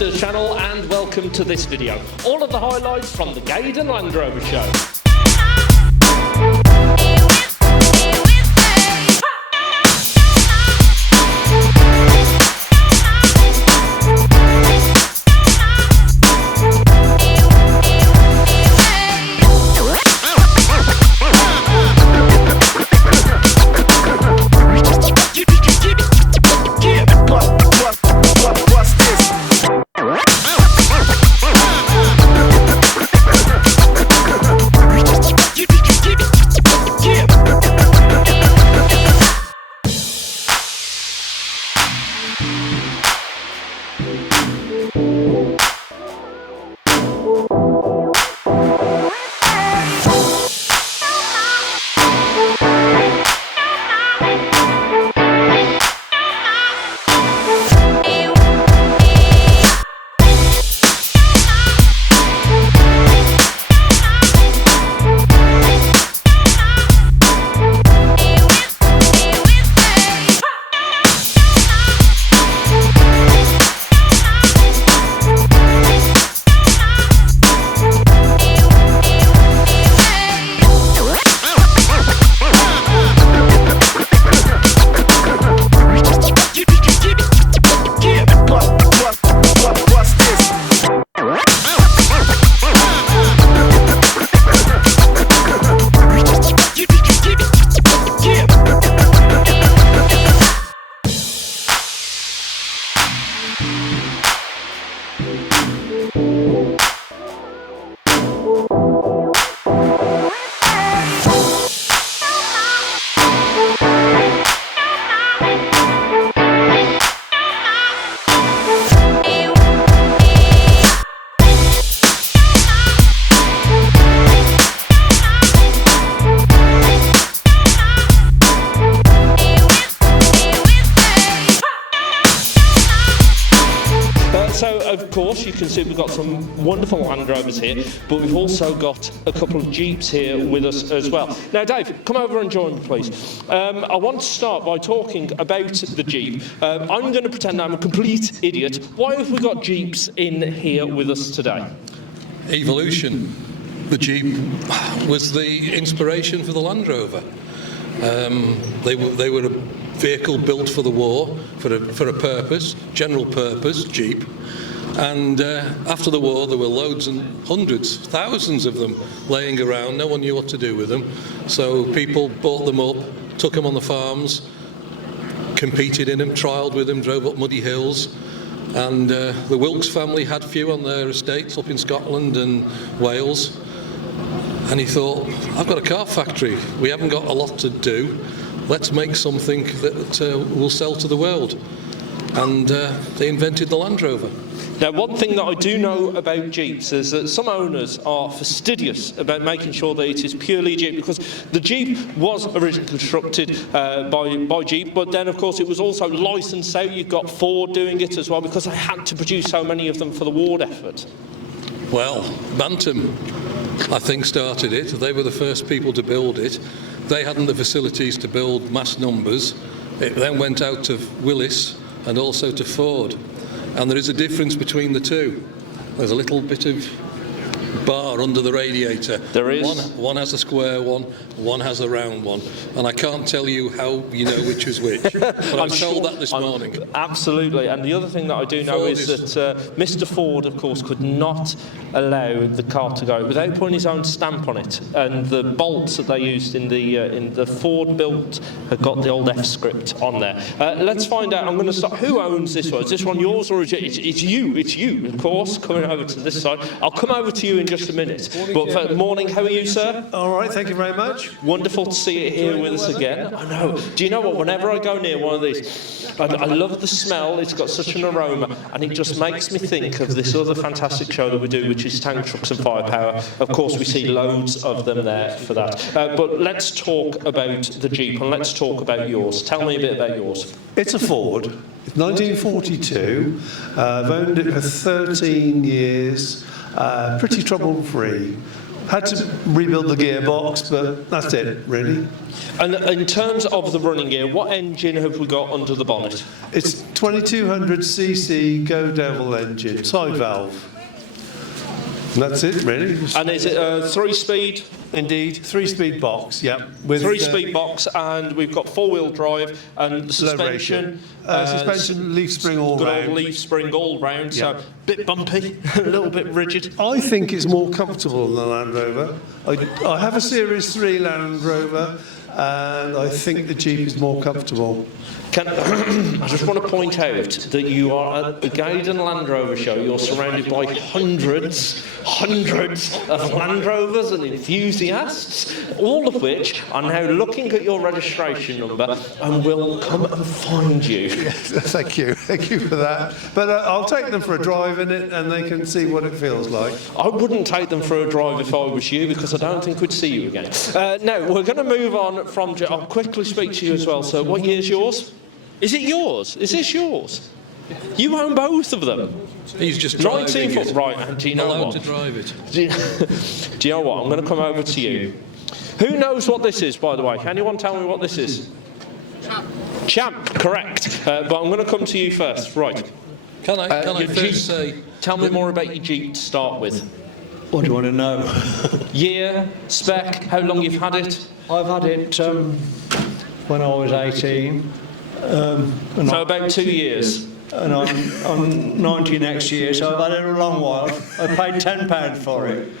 to the channel and welcome to this video. All of the highlights from the Gaydon Land Rover Show. So, of course, you can see we've got some wonderful Land Rovers here, but we've also got a couple of Jeeps here with us as well. Now, Dave, come over and join me, please. I want to start by talking about the Jeep. I'm going to pretend I'm a complete idiot. Why have we got Jeeps in here with us today? Evolution. The Jeep was the inspiration for the Land Rover. They were a vehicle built for the war, for a purpose, general purpose, Jeep. And after the war, there were loads and hundreds, thousands of them laying around. No one knew what to do with them. So people bought them up, took them on the farms, competed in them, trialled with them, drove up muddy hills. And the VAUX family had few on their estates up in Scotland and Wales. And he thought, I've got a car factory. We haven't got a lot to do. Let's make something that will sell to the world. And they invented the Land Rover. Now, one thing that I do know about Jeeps is that some owners are fastidious about making sure that it is purely Jeep, because the Jeep was originally constructed by Jeep, but then, of course, it was also licensed out. You've got Ford doing it as well, because they had to produce so many of them for the war effort. Well, Bantam, I think, started it. They were the first people to build it. They hadn't the facilities to build mass numbers. It then went out to Willis and also to Ford. And there is a difference between the two. There's a little bit of bar under the radiator. There is. One has a square one has a round one. And I can't tell you how you know which is which. But I'm told that this morning. Absolutely. And the other thing that I do know is that Mr. Ford, of course, could not allow the car to go without putting his own stamp on it. And the bolts that they used in the Ford built have got the old F script on there. Let's find out. I'm going to start. Who owns this one? Is this one yours or is it? It's you, of course, coming over to this side. I'll come over to you in just a minute. But morning, how are you, sir? All right, thank you very much. Wonderful to see you here with us again. I know. Do you know what? Whenever I go near one of these, I love the smell. It's got such an aroma, and it just makes me think of this other fantastic show that we do, which is Tank Trucks and Firepower. Of course, we see loads of them there for that. But let's talk about the Jeep, and let's talk about yours. Tell me a bit about yours. It's a Ford. It's 1942. I've owned it for 13 years. Pretty trouble-free. Had to rebuild the gearbox, but that's it, really. And in terms of the running gear, what engine have we got under the bonnet? It's 2200cc Go Devil engine, side valve. And that's it, really. And is it a 3-speed? Indeed, 3-speed box, yeah. With 3-speed box, and we've got 4-wheel drive and the suspension. Suspension, leaf spring all good round. old leaf spring all round, Yeah. so a bit bumpy, a little bit rigid. I think it's more comfortable than the Land Rover. I have a Series 3 Land Rover, and I think the Jeep is more comfortable. I just want to point out that you are at the Gaydon Land Rover Show. You're surrounded by hundreds of Land Rovers and enthusiasts, all of which are now looking at your registration number and will come and find you. Thank you for that. But I'll take them for a drive in it, and they can see what it feels like. I wouldn't take them for a drive if I was you, because I don't think we'd see you again. Now, we're going to move on from... I'll quickly speak to you as well. So what year's yours? Is it yours? Is this yours? You own both of them. He's just driving it. Right, and do you know Allowed what? to drive it. Do you know what? I'm going to come over to you. Who knows what this is, by the way? Anyone tell me what this is? Champ, correct. But I'm going to come to you first. Right. Can I your first say... Tell me more about your Jeep to start with. What do you want to know? Year, spec, how long you've had it? I've had it when I was 18. So about 2 years. And I'm 90 next year, so I've had it a long while. I paid £10 for it.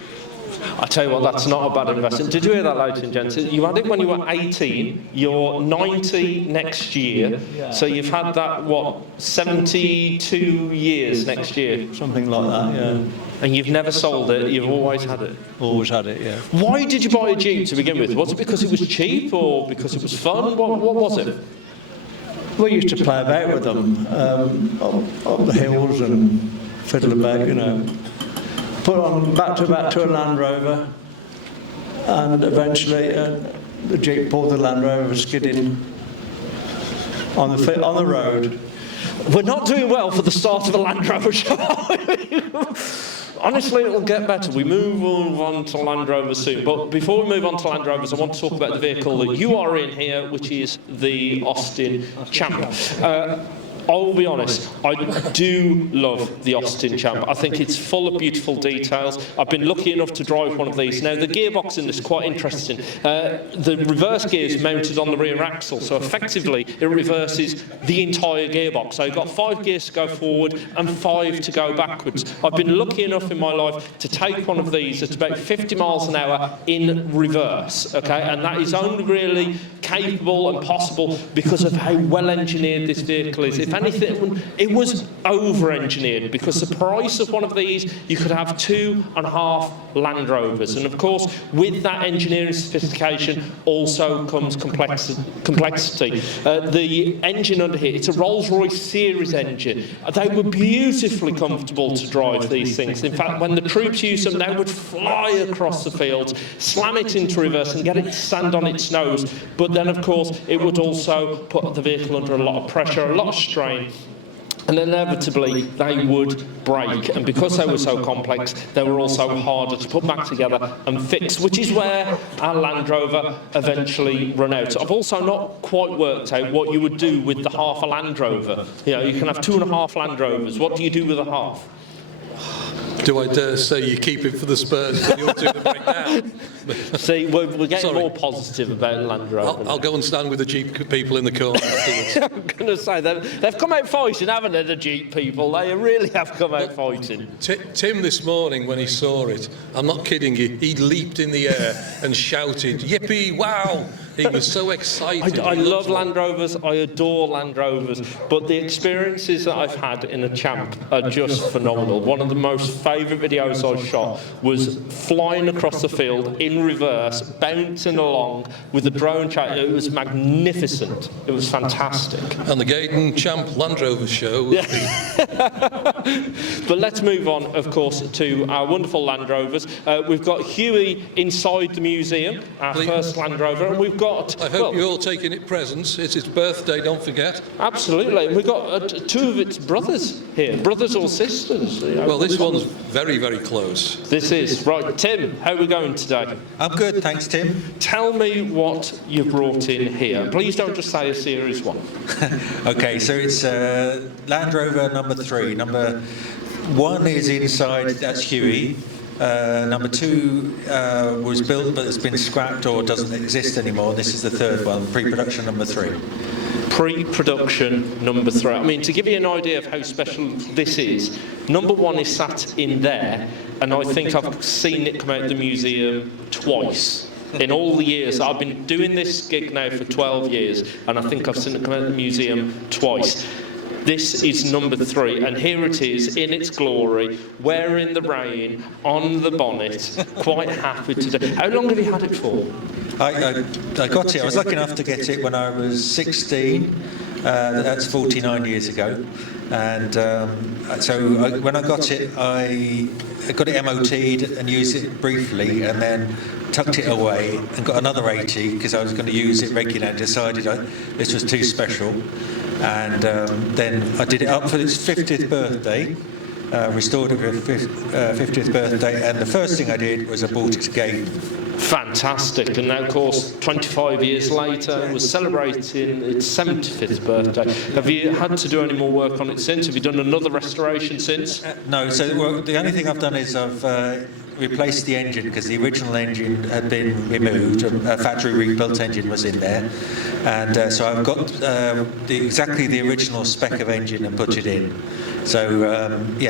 I tell you what, that's not a bad investment. Did you hear that, ladies and gents? You had it when you were 18, you're 90 next year, so you've had that, what, 72 years next year? Something like that, yeah. And you've never sold it, you've always had it? Always had it, yeah. Why did you buy a Jeep to begin with? Was it because it was cheap or because it was fun? What was it? We used to play about with them up the hills and fiddle about, you know. Put on back to a Land Rover, and eventually the Jeep pulled the Land Rover skidding on the road. We're not doing well for the start of a Land Rover show. Honestly, it'll get better. We move on to Land Rovers soon. But before we move on to Land Rovers, I want to talk about the vehicle that you are in here, which is the Austin Champ. I'll be honest, I do love the Austin Champ. I think it's full of beautiful details. I've been lucky enough to drive one of these. Now, the gearbox in this is quite interesting. The reverse gear is mounted on the rear axle, so effectively it reverses the entire gearbox. So you've got 5 gears to go forward and 5 to go backwards. I've been lucky enough in my life to take one of these at about 50 miles an hour in reverse, okay? And that is only really capable and possible because of how well engineered this vehicle is. If anything, it was over-engineered, because the price of one of these, you could have 2.5 Land Rovers. And of course, with that engineering sophistication also comes complexity. The engine under here, it's a Rolls-Royce series engine. They were beautifully comfortable to drive, these things. In fact, when the troops used them, they would fly across the fields, slam it into reverse and get it to stand on its nose. But then, of course, it would also put the vehicle under a lot of pressure, a lot of strain, and inevitably they would break. And because they were so complex, they were also harder to put back together and fix, which is where our Land Rover eventually ran out. I've also not quite worked out what you would do with the half a Land Rover. You know, you can have 2.5 Land Rovers. What do you do with a half? Do I dare say you keep it for the Spurs till you're doing the breakdown? See, we're getting more positive about Land Rover. I'll go and stand with the Jeep people in the corner afterwards. I'm going to say they've come out fighting, haven't they, the Jeep people? They really have come out fighting. Tim this morning, when he saw it, I'm not kidding you, he leaped in the air and shouted, "Yippee, wow!" He was so excited. I love Land Rovers, I adore Land Rovers, but the experiences that I've had in a Champ are just phenomenal. One of the most favourite videos I shot was flying across the field in reverse, bouncing along with the drone chat. It was magnificent. It was fantastic. And the Gaydon Champ Land Rover Show. Yeah. But let's move on, of course, to our wonderful Land Rovers. We've got Huey inside the museum, our first Land Rover, and we've got got... I hope you're all taking it presents. It's its birthday, don't forget. Absolutely. And we've got two of its brothers here, brothers or sisters. You know. Well, this one's very, very close. This is. Right, Tim, how are we going today? I'm good, thanks, Tim. Tell me what you brought in here. Please don't just say a Series 1. Okay, so it's Land Rover number 3. Number 1 is inside, that's Huey. Number 2 was built but has been scrapped or doesn't exist anymore. This is the third one, pre-production number 3. Pre-production number 3. I mean, to give you an idea of how special this is, number 1 is sat in there, and I think I've seen it come out of the museum twice. In all the years, I've been doing this gig now for 12 years, and I think I've seen it come out of the museum twice. This is number 3, and here it is in its glory, wearing the rain, on the bonnet, quite happy to do. How long have you had it for? I got it, I was lucky enough to get it when I was 16. That's 49 years ago. And when I got it, I got it MOT'd and used it briefly, and then tucked it away and got another 80 because I was going to use it regularly and decided this was too special. And then I did it up for its 50th birthday, restored it for its 50th birthday, and the first thing I did was I bought its Gaydon. Fantastic, and now of course 25 years later we're celebrating its 75th birthday. Have you had to do any more work on it since? Have you done another restoration since? No, so the only thing I've done is I've replaced the engine because the original engine had been removed. A factory rebuilt engine was in there, and so I've got exactly the original spec of engine and put it in. So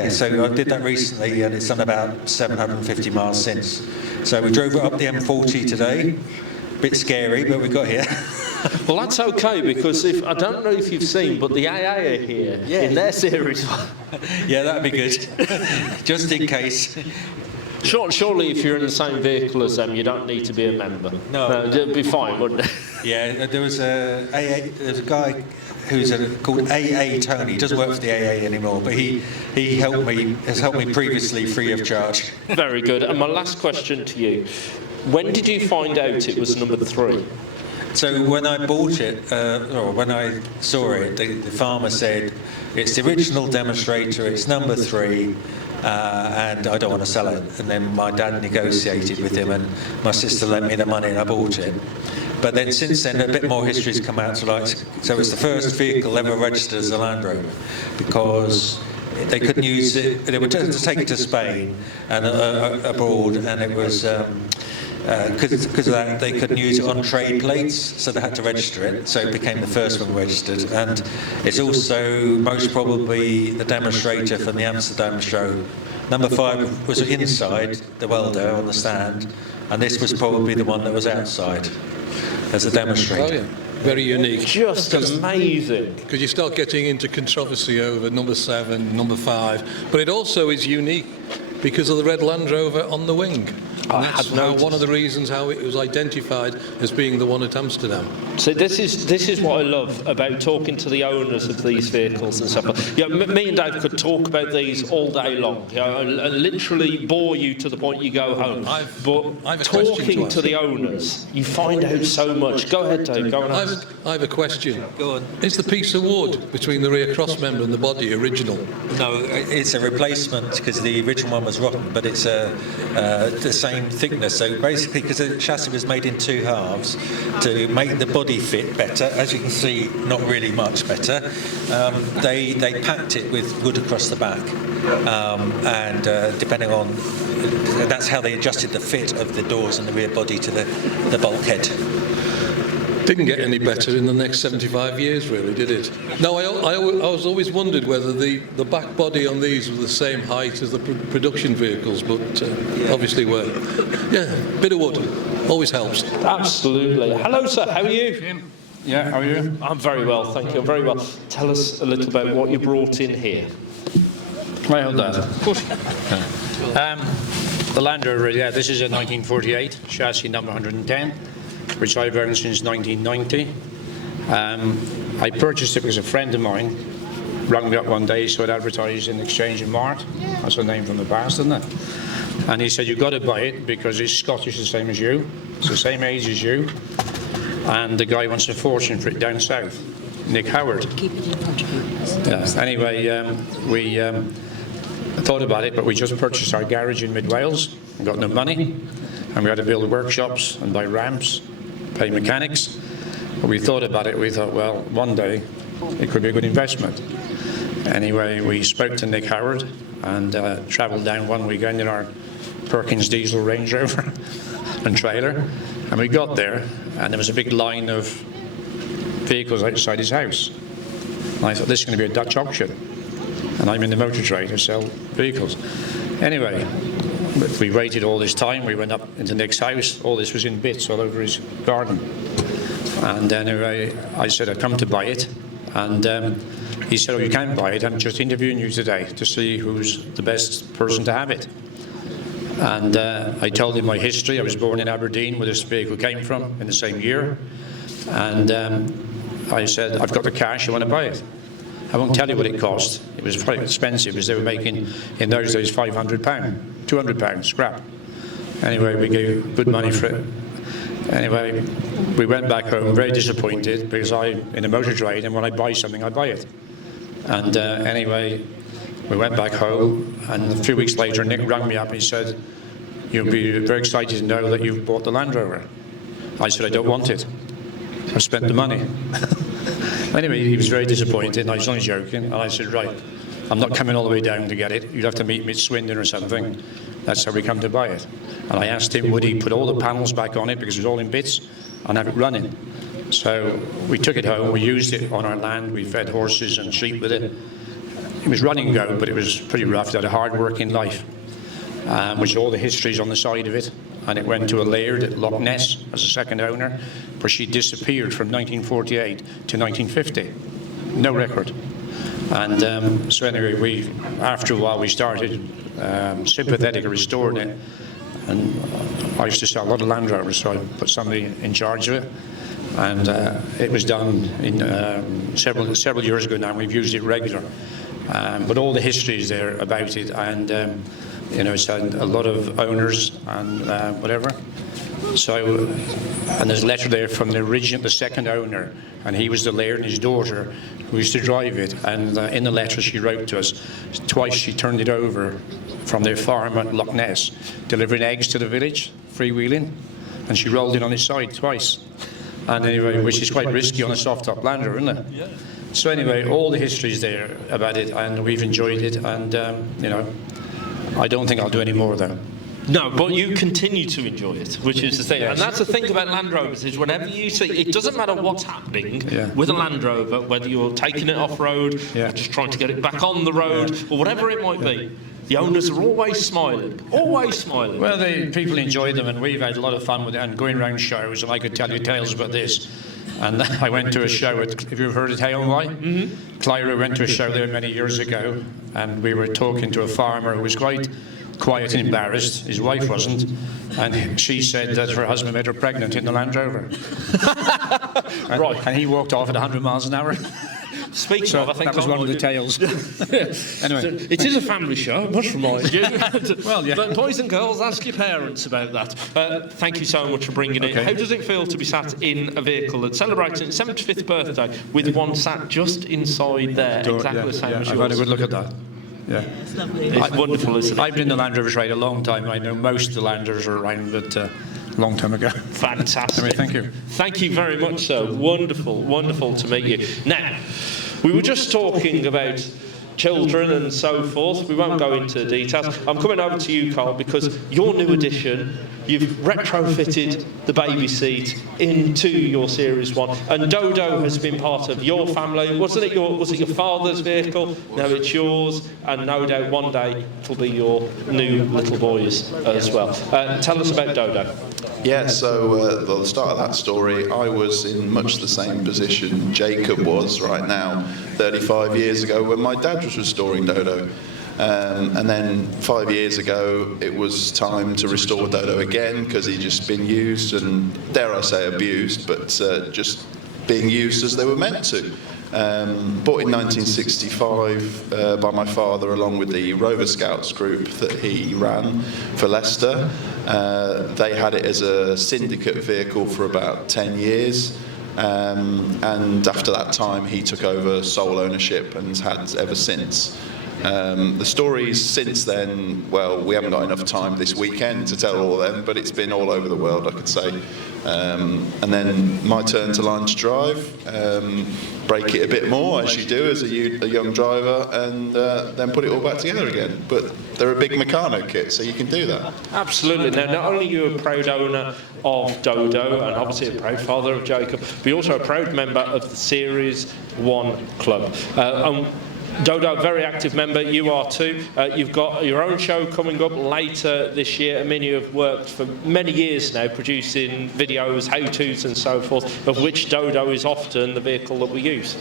so I did that recently, and it's done about 750 miles since. So we drove it up the M40 today. Bit scary, but we got here. Well, that's okay, because I don't know if you've seen, but the AA are here in their Series 1. Yeah, that'd be good, just in case. Surely, if you're in the same vehicle as them, you don't need to be a member. No, it'd be fine, wouldn't it? Yeah, there's a guy who's called AA Tony. He doesn't work for the AA anymore, but he has helped me previously free of charge. Very good. And my last question to you: when did you find out it was number 3? So when I bought it, or when I saw it, the farmer said it's the original demonstrator. It's number 3. And I don't want to sell it. And then my dad negotiated with him, and my sister lent me the money, and I bought it. But then since then, a bit more history's come out to light. So it's the first vehicle ever registered as a Land Rover, because they couldn't use it. They were to take it to Spain and abroad, and it was because of that they couldn't use it on trade plates, so they had to register it. So it became the first one registered, and it's also most probably the demonstrator from the Amsterdam show. Number 5 was inside the welder on the stand, and this was probably the one that was outside as a demonstrator. Oh, yeah. Very unique. Just amazing. Because you start getting into controversy over number 7, number 5, but it also is unique because of the red Land Rover on the wing. And that's one of the reasons how it was identified as being the one at Amsterdam. So this is what I love about talking to the owners of these vehicles and stuff. You know, me and Dave could talk about these all day long, you know, and literally bore you to the point you go home. But talking to the owners, you find out so much. Go ahead, Dave. Go on. I have a question. Go on. Is the piece of wood between the rear cross member and the body original? No, it's a replacement because the original one was rotten, but it's the same thickness. So basically, because the chassis was made in 2 halves to make the body fit better, as you can see, not really much better, they packed it with wood across the back, and depending on, that's how they adjusted the fit of the doors and the rear body to the bulkhead. Didn't get any better in the next 75 years, really, did it? No, I was always wondered whether the back body on these was the same height as the production vehicles, but obviously were. Yeah, bit of wood always helps. Absolutely. Hello, sir. How are you? Jim. Yeah, how are you? I'm very well, thank you. I'm very well. Tell us a little about what you brought in here. Right, hold that. The Land Rover, yeah, this is a 1948 chassis number 110. Which I've owned since 1990. I purchased it because a friend of mine rang me up one day, so it advertised in Exchange and Mart. That's a name from the past, isn't it? And he said, you've got to buy it because it's Scottish the same as you. It's the same age as you. and the guy wants a fortune for it down south, Nick Howard. Keep it in front of you. Yeah. Anyway, we thought about it, but we just purchased our garage in mid-Wales and got no money, and we had to build workshops and buy ramps, pay mechanics. But we thought about it, we thought, well, one day it could be a good investment. Anyway, we spoke to Nick Howard and travelled down one weekend in our Perkins diesel Range Rover and trailer, and we got there, and there was a big line of vehicles outside his house. And I thought, this is going to be a Dutch auction, and I'm in the motor trade to sell vehicles. Anyway, we waited all this time, we went up into Nick's house, all this was in bits all over his garden. And anyway, I said, I'd come to buy it, and he said, oh, you can't buy it, I'm just interviewing you today to see who's the best person to have it. And I told him my history. I was born in Aberdeen, where this vehicle came from, in the same year. And I said, I've got the cash, I want to buy it. I won't tell you what it cost. It was quite expensive, because they were making, in those days, £500, £200 scrap. Anyway, we gave good money for it. Anyway, we went back home very disappointed, because I'm in a motor trade, and when I buy something, I buy it. And anyway, we went back home, and a few weeks later, Nick rang me up and he said, you'll be very excited to know that you've bought the Land Rover. I said, I don't want it. I've spent the money. Anyway, he was very disappointed, and I was only joking, and I said, right, I'm not coming all the way down to get it. You'd have to meet me at Swindon or something. That's how we come to buy it. And I asked him, would he put all the panels back on it, because it was all in bits, and have it running. So we took it home, we used it on our land, we fed horses and sheep with it. It was run and go, but it was pretty rough. It had a hard working life, which all the history's on the side of it. And it went to a laird at Loch Ness as a second owner, where she disappeared from 1948 to 1950. No record. And so anyway, after a while, we started sympathetic restoring it. And I used to sell a lot of Land Rovers, so I put somebody in charge of it. And it was done in several years ago now, and we've used it regular. But all the history is there about it, and you know, it's had a lot of owners and whatever. So, and there's a letter there from the second owner, and he was the laird, and his daughter who used to drive it. And in the letter she wrote to us, twice she turned it over from their farm at Loch Ness, delivering eggs to the village, freewheeling, and she rolled it on his side twice. And anyway, which is quite risky on a soft-top Land Rover, isn't it? Yeah. So anyway, all the history is there about it, and we've enjoyed it, and you know, I don't think I'll do any more though. No, but you continue to enjoy it, which is the thing. Yes. And that's the thing about Land Rovers, is whenever you see, it doesn't matter what's happening with a Land Rover, whether you're taking it off-road, or just trying to get it back on the road, or whatever it might be, the owners are always smiling, always smiling. Well, people enjoy them, and we've had a lot of fun with it, and going around shows, and I could tell you tales about this. And I went to a show have you ever heard of Hay on Wye? Mm-hmm. Clyra went to a show there many years ago, and we were talking to a farmer who was quite quiet and embarrassed. His wife wasn't, and she said that her husband made her pregnant in the Land Rover. Right. And he walked off at 100 miles an hour. Speaking of, I think that was one of the tales. Anyway, so it is a family show, I must remind you. Well, yeah. But boys and girls, ask your parents about that. Thank you so much for bringing it. How does it feel to be sat in a vehicle that's celebrating its 75th birthday with one sat just inside there, exactly the same as yours? I've had a good look at that. Yeah, it's lovely. It's wonderful, isn't it? I've been in the Land Rover trade a long time. I know most of the Land Rovers are around, but a long time ago. Fantastic. Anyway, thank you. Thank you very much, sir. Wonderful, wonderful to meet you. Now, we were just talking about children and so forth. We won't go into details. I'm coming over to you, Carl, because your new addition, you've retrofitted the baby seat into your Series 1, and Dodo has been part of your family. Was it your father's vehicle? Now it's yours, and no doubt one day it'll be your new little boy's as well. Tell us about Dodo. Yeah, so at the start of that story, I was in much the same position Jacob was right now 35 years ago when my dad was restoring Dodo. And then 5 years ago, it was time to restore Dodo again because he'd just been used and, dare I say, abused, but just being used as they were meant to. Bought in 1965 by my father, along with the Rover Scouts group that he ran for Leicester. They had it as a syndicate vehicle for about 10 years. And after that time, he took over sole ownership and has had ever since. The stories since then, well, we haven't got enough time this weekend to tell all of them, but it's been all over the world, I could say. And then my turn to learn to drive, break it a bit more, as you do as a young driver, and then put it all back together again. But they're a big Meccano kit, so you can do that. Absolutely. Now, not only are you a proud owner of Dodo, and obviously a proud father of Jacob, but you're also a proud member of the Series 1 club. Dodo, very active member, you are too. You've got your own show coming up later this year. I mean, you have worked for many years now producing videos, how-tos and so forth, of which Dodo is often the vehicle that we use.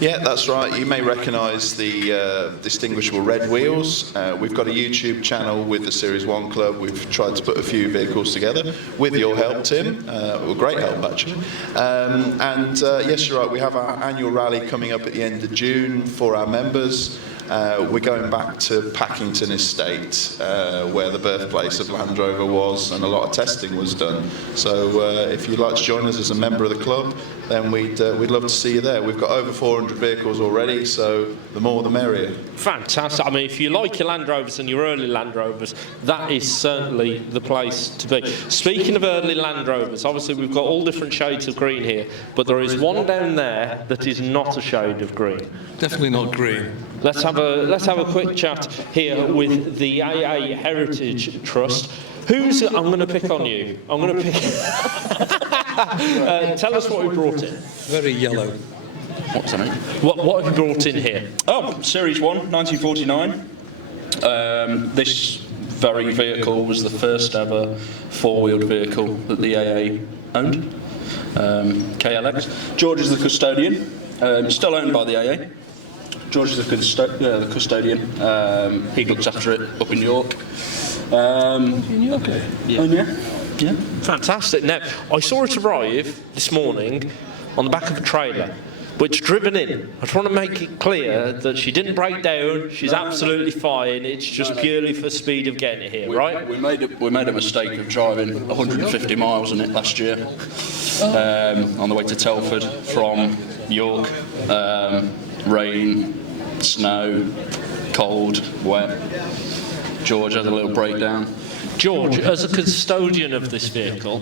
Yeah, that's right. You may recognise the distinguishable red wheels. We've got a YouTube channel with the Series 1 Club. We've tried to put a few vehicles together with your help, Tim. Well, great help, actually. Yes, you're right. We have our annual rally coming up at the end of June for our members. We're going back to Packington Estate, where the birthplace of Land Rover was, and a lot of testing was done. So if you'd like to join us as a member of the club, then we'd love to see you there. We've got over 400 vehicles already, so the more the merrier. Fantastic. I mean, if you like your Land Rovers and your early Land Rovers, that is certainly the place to be. Speaking of early Land Rovers, obviously we've got all different shades of green here, but there is one down there that is not a shade of green. Definitely not green. Let's have a quick chat here with the AA Heritage Trust. I'm going to pick on you. I'm going to pick. Tell us what we brought in. Very yellow. What's the name? What have you brought in here? Oh, Series 1, 1949. This very vehicle was the first ever four-wheeled vehicle that the AA owned. KLX. George is the custodian. Still owned by the AA. George is the custodian. He looks after it up in York. In York? Yeah. Yeah. Fantastic. Now, I saw it arrive this morning on the back of a trailer, which driven in. I just want to make it clear that she didn't break down. She's absolutely fine. It's just purely for speed of getting it here, right? We made a mistake of driving 150 miles in it last year on the way to Telford from York. Rain, snow, cold, wet. George had a little breakdown. George, as a custodian of this vehicle,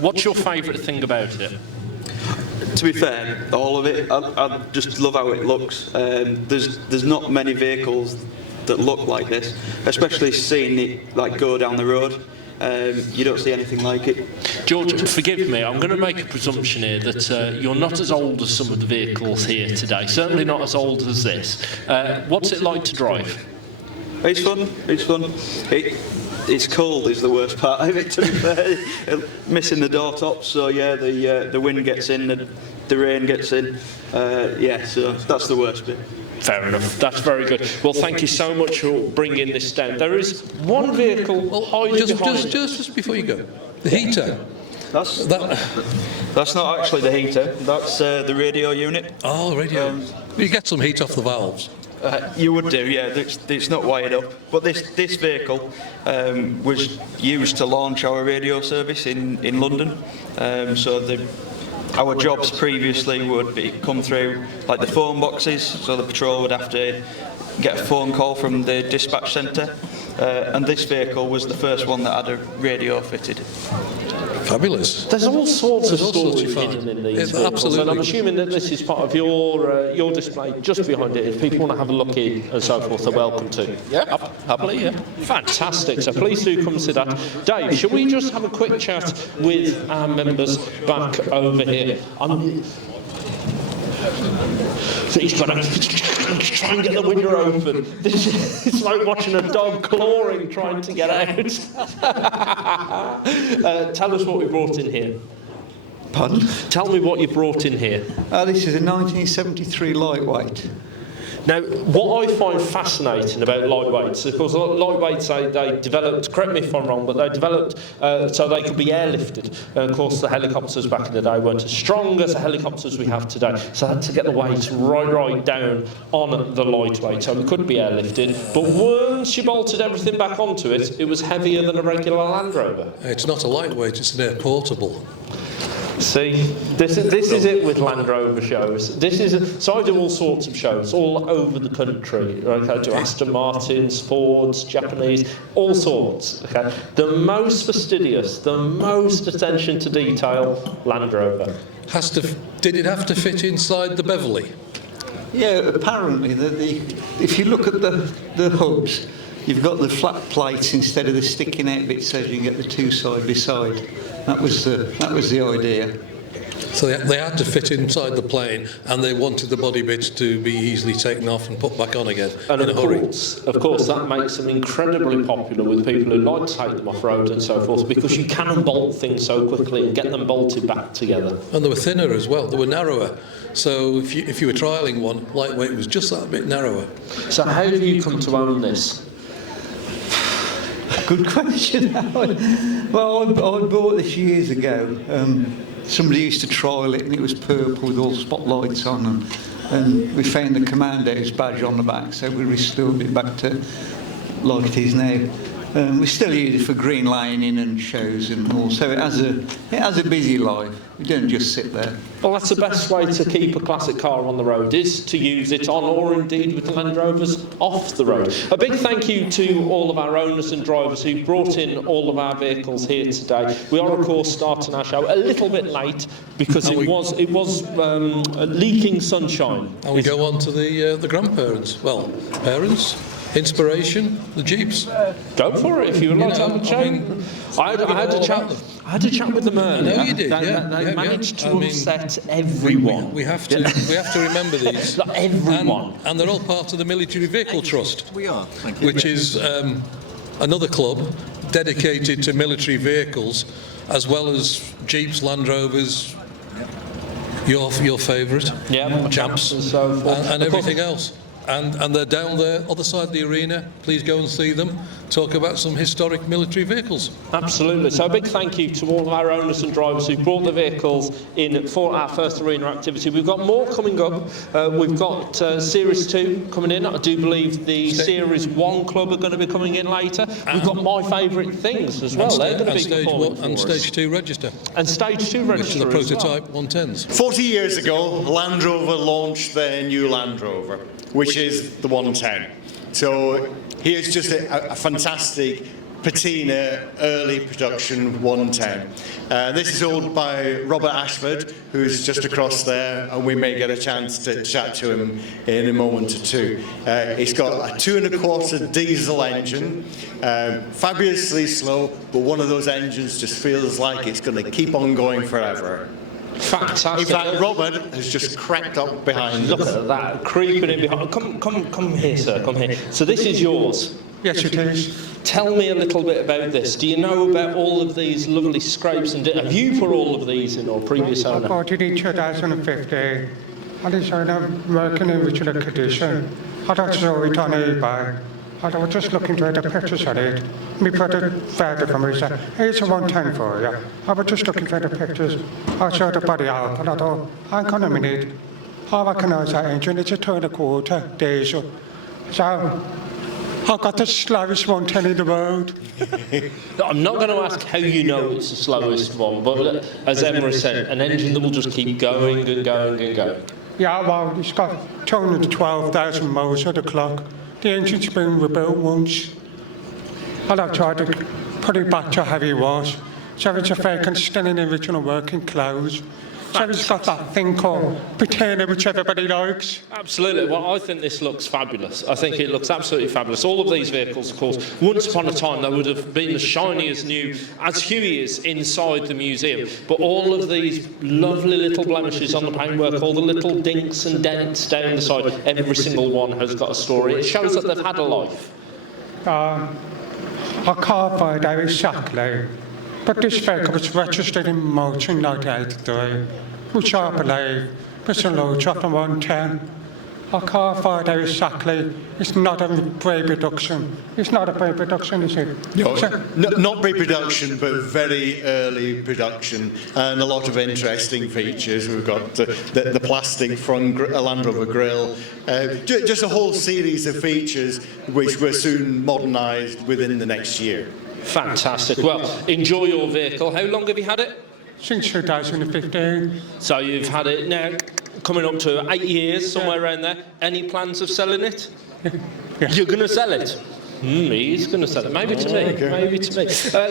what's your favourite thing about it? To be fair, all of it. I just love how it looks. There's not many vehicles that look like this, especially seeing it like go down the road. You don't see anything like it. George, forgive me, I'm going to make a presumption here that you're not as old as some of the vehicles here today, certainly not as old as this. What's it like to drive? It's fun, it's fun. It's cold is the worst part of it, to be fair. Missing the door tops, so yeah, the wind gets in, the rain gets in. Yeah, so that's the worst bit. Fair enough. That's very good. Well, thank you so much for bringing this down. There is one vehicle hiding behind. Just before you go, the heater. That's not actually the heater. That's the radio unit. Oh, radio. You get some heat off the valves. You would do, yeah. It's not wired up. But this vehicle was used to launch our radio service in London. So our jobs previously would come through like the phone boxes, so the patrol would have to get a phone call from the dispatch centre, and this vehicle was the first one that had a radio fitted. Fabulous. There's all sorts of stories hidden in these vehicles, absolutely. and I'm assuming that this is part of your display just behind it. If people want to have a look in and so forth, they're welcome to. Yeah, happily, yeah. Fantastic. So please do come see that. Dave, shall we just have a quick chat with our members back over here? So he's got to try and get the window open. It's like watching a dog clawing, trying to get out. Tell us what we brought in here. Pardon? Tell me what you brought in here. This is a 1973 lightweight. Now, what I find fascinating about lightweights, of course, lightweights, they developed, correct me if I'm wrong, but they developed so they could be airlifted. Of course, the helicopters back in the day weren't as strong as the helicopters we have today, so they had to get the weight right down on the lightweight, so it could be airlifted. But once you bolted everything back onto it, it was heavier than a regular Land Rover. It's not a lightweight, it's an air portable. See, this is it with Land Rover shows. So I do all sorts of shows all over the country. Right? I do Aston Martins, Fords, Japanese, all sorts. Okay, the most fastidious, the most attention to detail, Land Rover. Did it have to fit inside the Beverley? Yeah, apparently, if you look at the hubs, you've got the flat plates instead of the sticking out bits, so you get the two side by side. That was the idea. So they had to fit inside the plane, and they wanted the body bits to be easily taken off and put back on again and in a hurry. Of course, that makes them incredibly popular with people who like to take them off-road and so forth, because you can unbolt things so quickly and get them bolted back together. And they were thinner as well, they were narrower. So if you were trialling one, lightweight was just that bit narrower. So how did you come to own this? Good question, Alan. Well, I bought this years ago. Somebody used to trial it, and it was purple with all spotlights on, and we found the Command House badge on the back, so we restored it back to like it is now. We still use it for green lining and shows and all, so it has a busy life. We don't just sit there. Well, that's the best way to keep a classic car on the road, is to use it on, or indeed with the Land Rovers, off the road. A big thank you to all of our owners and drivers who brought in all of our vehicles here today. We are, of course, starting our show a little bit late because it was leaking sunshine. And we go on to the grandparents. Well, parents, inspiration, the Jeeps. Go for it if you would like to have a chat. I had a chat with them earlier. I know you did. They managed to upset everyone. We have to remember these. Not everyone. And they're all part of the Military Vehicle Trust. We are. Thank you. Which is another club dedicated to military vehicles, as well as Jeeps, Land Rovers, your favourite, Champs, and so forth, and everything else. And they're down there, other side of the arena. Please go and see them. Talk about some historic military vehicles. Absolutely. So a big thank you to all of our owners and drivers who brought the vehicles in for our first arena activity. We've got more coming up. We've got Series 2 coming in. I do believe the Series 1 club are going to be coming in later. We've got my favourite things as well. They're going to be performing for us. And Stage 2 register. And Stage 2 register the prototype as well. 110s. 40 years ago, Land Rover launched their new Land Rover, which is the 110. So here's just a fantastic patina early production 110. This is owned by Robert Ashford, who's just across there, and we may get a chance to chat to him in a moment or two. He's got a 2.25 diesel engine, fabulously slow, but one of those engines just feels like it's going to keep on going forever. Fantastic. In fact, Robert has just cracked up behind Look us. at that, creeping in behind. Come here, sir, come here. So this is yours. Yes, it is. Tell me a little bit about this. Do you know about all of these lovely scrapes and have you put all of these in, or previous owner? I bought it in 2015, and it's working in original condition. I saw it on eBay, and I was just looking to the pictures of it. My brother found it for me, said, here's a 110 for you. I was just looking for the pictures. I saw the body up, and I thought, hang on a minute. I recognise that engine, it's a 2.25 diesel. So I got the slowest 110 in the world. I'm not going to ask how you know it's the slowest one, but as Emma said, an engine that will just keep going and going and going. Yeah, well, it's got 212,000 miles at the clock. The engine's been rebuilt once. And I've tried to put it back to how it was. So it's a fake and still in original working clothes. So it's got that thing called patina, which everybody likes. Absolutely. Well, I think this looks fabulous. I think it looks absolutely fabulous. All of these vehicles, of course, once upon a time, they would have been as shiny as new as Huey is inside the museum. But all of these lovely little blemishes on the paintwork, all the little dinks and dents down the side, every single one has got a story. It shows that they've had a life. I can't find out exactly. But this vehicle was registered in March 1983, which I believe was a low of the 110. I can't find out exactly. It's not a pre-production. It's not a pre-production, is it? No, not pre-production, but very early production, and a lot of interesting features. We've got the plastic front Land Rover grille, just a whole series of features which were soon modernised within the next year. Fantastic. Well, enjoy your vehicle. How long have you had it? Since 2015. So you've had it now coming up to 8 years, somewhere around there. Any plans of selling it? Yeah. You're going to sell it? He's going to sell it. Maybe to me. Okay. Maybe to me.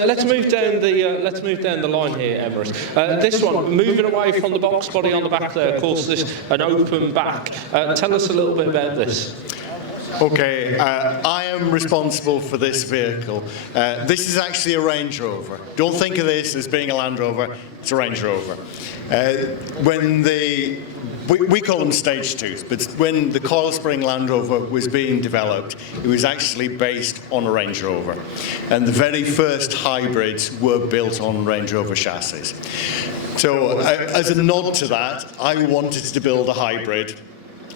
Let's move down the line here, Everest. This one, moving away from the box body on the back there. Of course, this an open back. Tell us a little bit about this. Okay, I am responsible for this vehicle. This is actually a Range Rover. Don't think of this as being a Land Rover, it's a Range Rover. We call them Stage 2s, but when the coil spring Land Rover was being developed, it was actually based on a Range Rover. And the very first hybrids were built on Range Rover chassis. So as a nod to that, I wanted to build a hybrid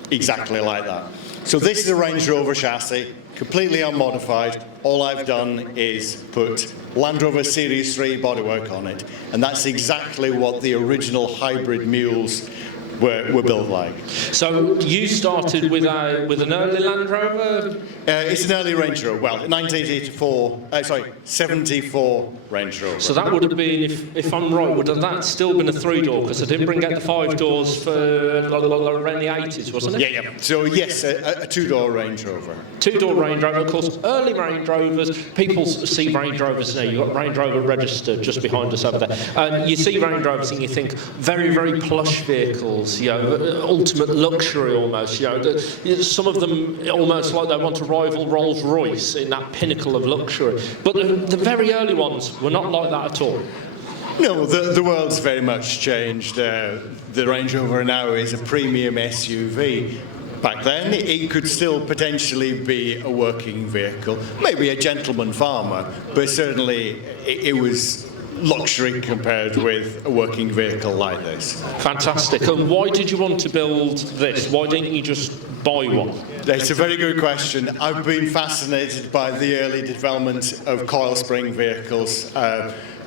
exactly like that. So this is a Range Rover chassis, completely unmodified. All I've done is put Land Rover Series 3 bodywork on it, and that's exactly what the original hybrid mules were built like. So you started with an early Land Rover? It's an early Range Rover. Well, 74 Range Rover. So that would have been, if I'm right, would have that still been a 3-door? Because I didn't bring out the 5 doors for around the 80s, wasn't it? Yeah. So yes, a 2-door Range Rover. 2-door Range Rover, of course. Early Range Rovers, people see Range Rovers now. You've got Range Rover registered just behind us over there. And you see Range Rovers and you think very, very plush vehicles. You know, ultimate luxury almost. You know, some of them almost like they want to rival Rolls-Royce in that pinnacle of luxury. But the very early ones were not like that at all. No, the world's very much changed. The Range Rover now is a premium SUV. Back then, it could still potentially be a working vehicle, maybe a gentleman farmer, but certainly it was luxury compared with a working vehicle like this. Fantastic. And why did you want to build this? Why didn't you just buy one? It's a very good question. I've been fascinated by the early development of coil spring vehicles.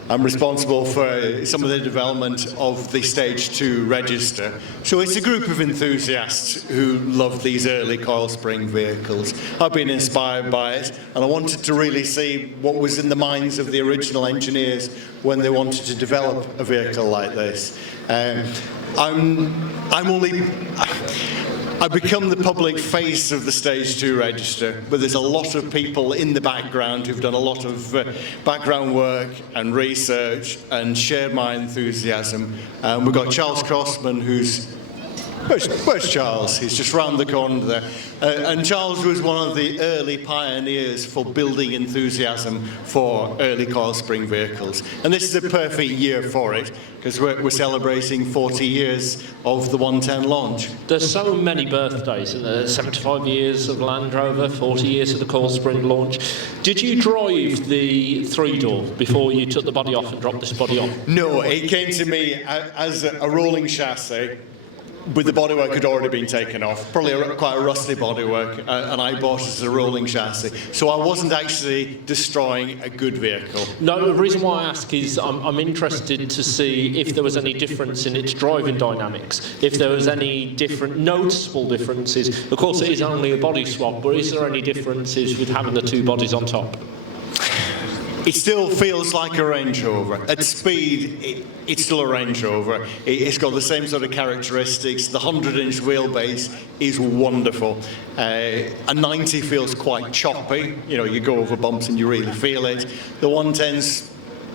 I'm responsible for some of the development of the Stage 2 register. So it's a group of enthusiasts who love these early coil spring vehicles. I've been inspired by it, and I wanted to really see what was in the minds of the original engineers when they wanted to develop a vehicle like this. I've become the public face of the Stage 2 register, but there's a lot of people in the background who've done a lot of background work and research and shared my enthusiasm. We've got Charles Crossman, who's... Where's Charles? He's just round the corner there. And Charles was one of the early pioneers for building enthusiasm for early coil spring vehicles. And this is a perfect year for it, because we're celebrating 40 years of the 110 launch. There's so many birthdays, and there's 75 years of Land Rover, 40 years of the coil spring launch. Did you drive the 3-door before you took the body off and dropped this body on? No, it came to me as a rolling chassis, with the bodywork had already been taken off, probably quite a rusty bodywork, and I bought it as a rolling chassis. So I wasn't actually destroying a good vehicle. No, the reason why I ask is I'm interested to see if there was any difference in its driving dynamics, if there was any noticeable differences. Of course, it is only a body swap, but is there any differences with having the 2 bodies on top? It still feels like a Range Rover. At speed, it's still a Range Rover. It's got the same sort of characteristics. The 100-inch wheelbase is wonderful. A 90 feels quite choppy. You know, you go over bumps and you really feel it. The 110s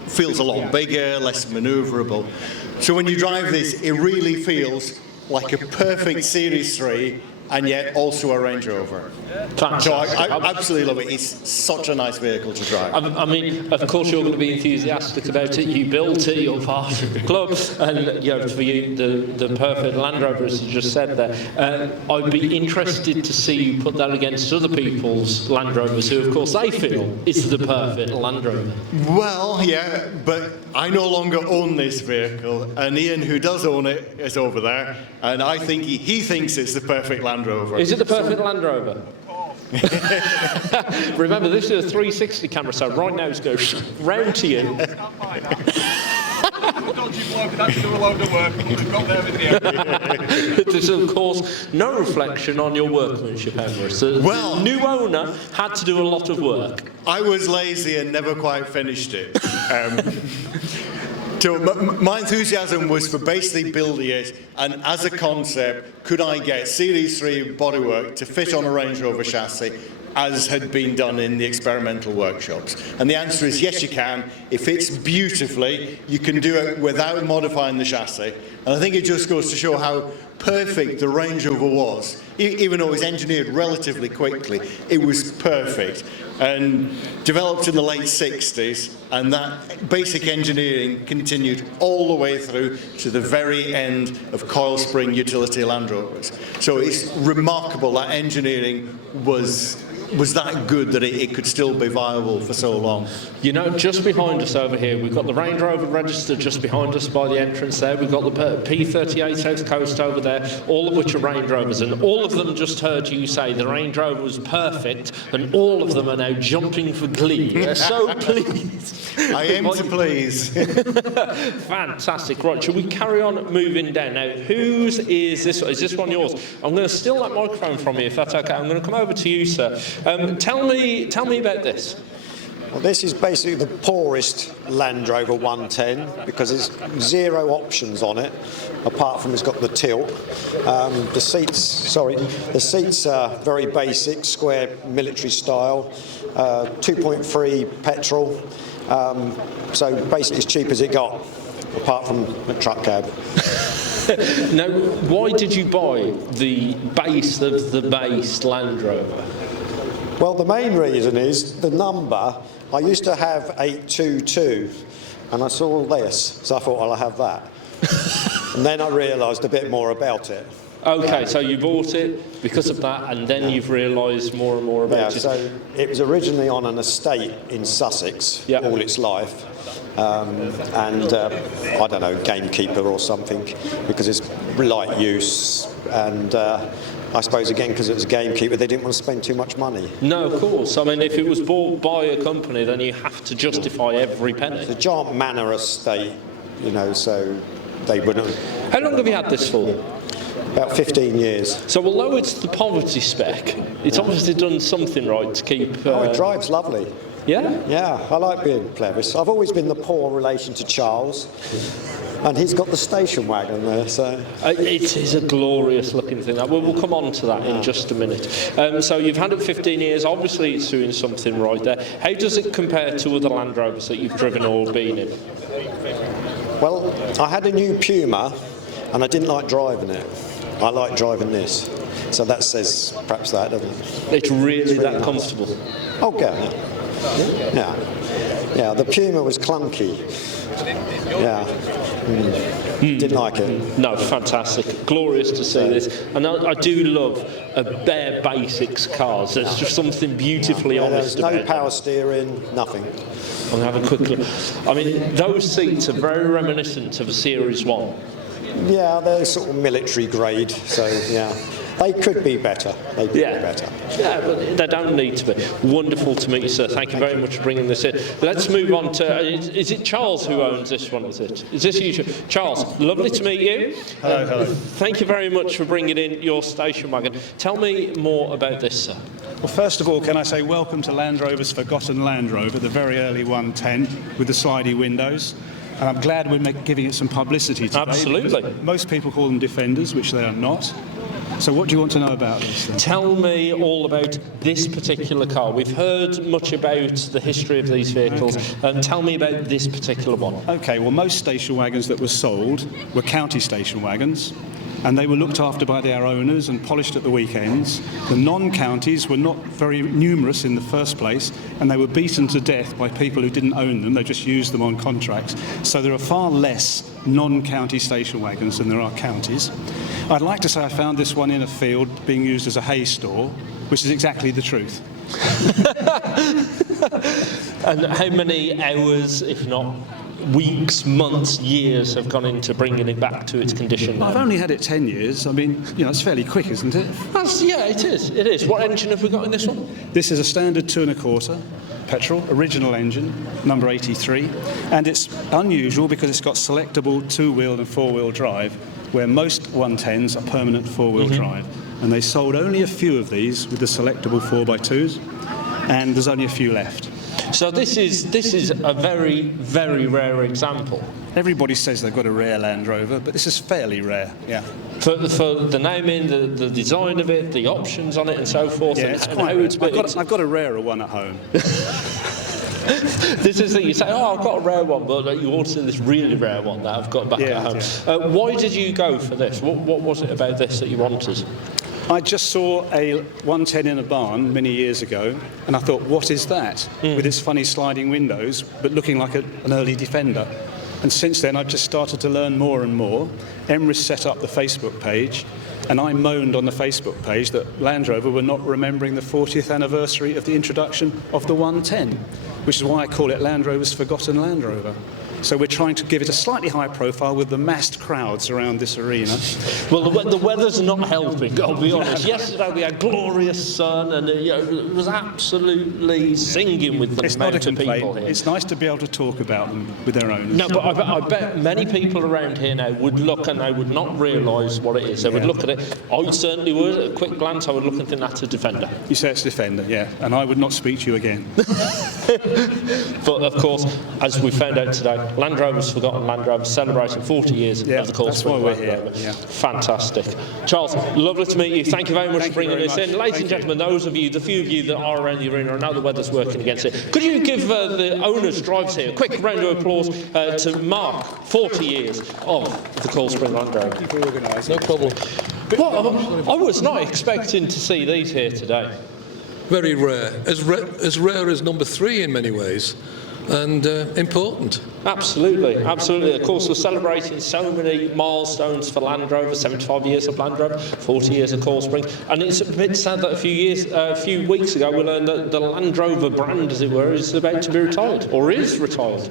feels a lot bigger, less manoeuvrable. So when you drive this, it really feels like a perfect Series 3 and yet also a Range Rover. Fantastic. So I absolutely love it. It's such a nice vehicle to drive. I mean, of course you're going to be enthusiastic about it. You built it, you're part of the club, and you know, for you, the perfect Land Rover, as you just said there. I'd be interested to see you put that against other people's Land Rovers, who, of course, they feel is the perfect Land Rover. Well, yeah, but I no longer own this vehicle, and Ian, who does own it, is over there, and I think he thinks it's the perfect Land Land Rover. Is it the perfect Land Rover? Remember, this is a 360 camera, so right now it's going round to you. There's of course no reflection on your workmanship, Everest. Well, the new owner had to do a lot of work. I was lazy and never quite finished it. So my enthusiasm was for basically building it, and as a concept, could I get Series 3 bodywork to fit on a Range Rover chassis as had been done in the experimental workshops? And the answer is yes, you can. It fits beautifully. You can do it without modifying the chassis. And I think it just goes to show how perfect the Range Rover was. Even though it was engineered relatively quickly, it was perfect. And developed in the late 60s, and that basic engineering continued all the way through to the very end of coil spring utility Land Rovers. So it's remarkable that engineering was that good that it could still be viable for so long. You know, just behind us over here, we've got the Range Rover register just behind us by the entrance there. We've got the P38 South Coast over there, all of which are Range Rovers, and all of them just heard you say the Range Rover was perfect, and all of them are now jumping for glee. They're so pleased. I aim to please. Fantastic. Right, shall we carry on moving down? Now, whose is this? Is this one yours? I'm going to steal that microphone from you, if that's okay. I'm going to come over to you, sir. Tell me about this. Well, this is basically the poorest Land Rover 110 because there's zero options on it, apart from it's got the tilt. The seats are very basic, square military style, 2.3 petrol. So basically as cheap as it got, apart from the truck cab. Now, why did you buy the base of the base Land Rover? Well, the main reason is the number. I used to have 822, and I saw this, so I thought, well, I'll have that. And then I realised a bit more about it. Okay, so you bought it because of that, and then you've realised more and more about it. So it was originally on an estate in Sussex all its life. I don't know, gamekeeper or something, because it's light use, and I suppose again because it was a gamekeeper, they didn't want to spend too much money. No, of course. I mean, if it was bought by a company, then you have to justify every penny. It's a giant manor estate, you know, so they wouldn't. How long have you had this for? About 15 years. So although it's the poverty spec, it's obviously done something right to keep... it drives lovely. Yeah? Yeah, I like being Plevis. I've always been the poor relation to Charles, and he's got the station wagon there, so... It is a glorious looking thing. We'll come on to that in just a minute. So you've had it 15 years, obviously it's doing something right there. How does it compare to other Land Rovers that you've driven or been in? Well, I had a new Puma, and I didn't like driving it. I like driving this. So that says perhaps that, doesn't it? It's really that comfortable? Oh, yeah. Yeah, the Puma was clunky. Yeah. Didn't like it. No, fantastic. Glorious to see this. And I do love bare basics cars. There's just something beautifully honest about it. There's no power steering, nothing. I'll have a quick look. I mean, those seats are very reminiscent of a Series 1. Yeah, they're sort of military grade, so yeah. They could be better. They could be better. Yeah, but they don't need to be. Wonderful to meet you, sir. Thank you very much for bringing this in. Let's move on to... Is it Charles who owns this one, is it? Is this you? Charles, lovely to meet you. Hello. Thank you very much for bringing in your station wagon. Tell me more about this, sir. Well, first of all, can I say welcome to Land Rover's Forgotten Land Rover, the very early 110 with the slidey windows. And I'm glad we're giving it some publicity today. Absolutely. Most people call them Defenders, which they are not. So what do you want to know about this then? Tell me all about this particular car. We've heard much about the history of these vehicles. Okay. Tell me about this particular one. Okay, well, most station wagons that were sold were county station wagons, and they were looked after by their owners and polished at the weekends. The non-counties were not very numerous in the first place, and they were beaten to death by people who didn't own them. They just used them on contracts. So there are far less non-county station wagons than there are counties. I'd like to say I found this one in a field being used as a hay store, which is exactly the truth. And how many hours, if not weeks, months, years have gone into bringing it back to its condition. I've only had it 10 years. I mean, it's fairly quick, isn't it? Yeah, it is. It is. What engine have we got in this one? This is a standard 2.25 petrol, original engine, number 83, and it's unusual because it's got selectable 2-wheel and 4-wheel drive, where most 110s are permanent 4-wheel drive, and they sold only a few of these with the selectable 4x2s, and there's only a few left. So this is a very, very rare example. Everybody says they've got a rare Land Rover, but this is fairly rare, yeah. For the naming, the design of it, the options on it and so forth. Yeah, it's quite rare. I've got a rarer one at home. This is that you say, I've got a rare one, but you also see this really rare one that I've got back at home. Yeah. Why did you go for this? What was it about this that you wanted? I just saw a 110 in a barn many years ago, and I thought, what is that? With its funny sliding windows, but looking like an early Defender. And since then, I've just started to learn more and more. Emrys set up the Facebook page, and I moaned on the Facebook page that Land Rover were not remembering the 40th anniversary of the introduction of the 110, which is why I call it Land Rover's Forgotten Land Rover. So we're trying to give it a slightly higher profile with the massed crowds around this arena. Well, the weather's not helping, I'll be honest. Yesterday we had glorious sun, and it was absolutely singing with the amount of people here. It's nice to be able to talk about them with their owners. No, but I bet many people around here now would look and they would not realise what it is. They would look at it. I certainly would. At a quick glance, I would look and think that's a Defender. You say it's Defender, yeah, and I would not speak to you again. But of course, as we found out today, Land Rover's Forgotten Land Rover, celebrating 40 years of the Coils Spring Land Rover. Yeah. Fantastic. Charles, lovely to meet you. Thank you very much for bringing this in. Ladies and gentlemen, those of you, the few of you that are around the arena, I know the weather's working against it. Could you give the owners' drives here a quick round of applause to mark 40 years of the Coils Spring Land Rover? Thank you for organising. No problem. Well, I was not expecting to see these here today. Very rare. As rare as number 3 in many ways. And important. Absolutely, absolutely. Of course, we're celebrating so many milestones for Land Rover, 75 years of Land Rover, 40 years of Coils Spring. And it's a bit sad that a few weeks ago we learned that the Land Rover brand, as it were, is about to be retired, or is retired.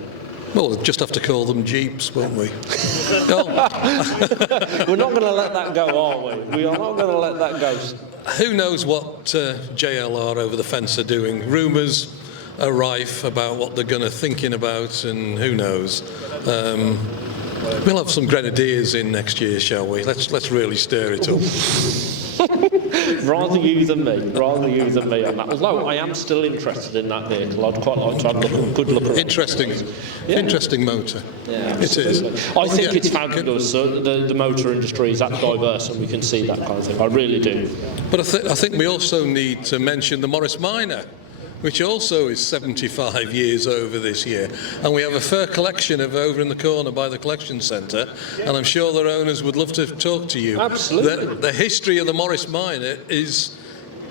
Well, we'll just have to call them Jeeps, won't we? We're not going to let that go, are we? We are not going to let that go. Who knows what JLR over the fence are doing? Rumours are rife about what they're going to thinking about, and who knows. We'll have some Grenadiers in next year, shall we? Let's really stir it up. Rather you than me on that. Although I am still interested in that vehicle, I'd quite like to have a good look around. Interesting motor. Yeah, it is. I think it's fabulous. The motor industry is that diverse, and we can see that kind of thing. I really do. But I think we also need to mention the Morris Minor, which also is 75 years over this year. And we have a fair collection of over in the corner by the collection centre, and I'm sure their owners would love to talk to you. Absolutely. The history of the Morris Minor is,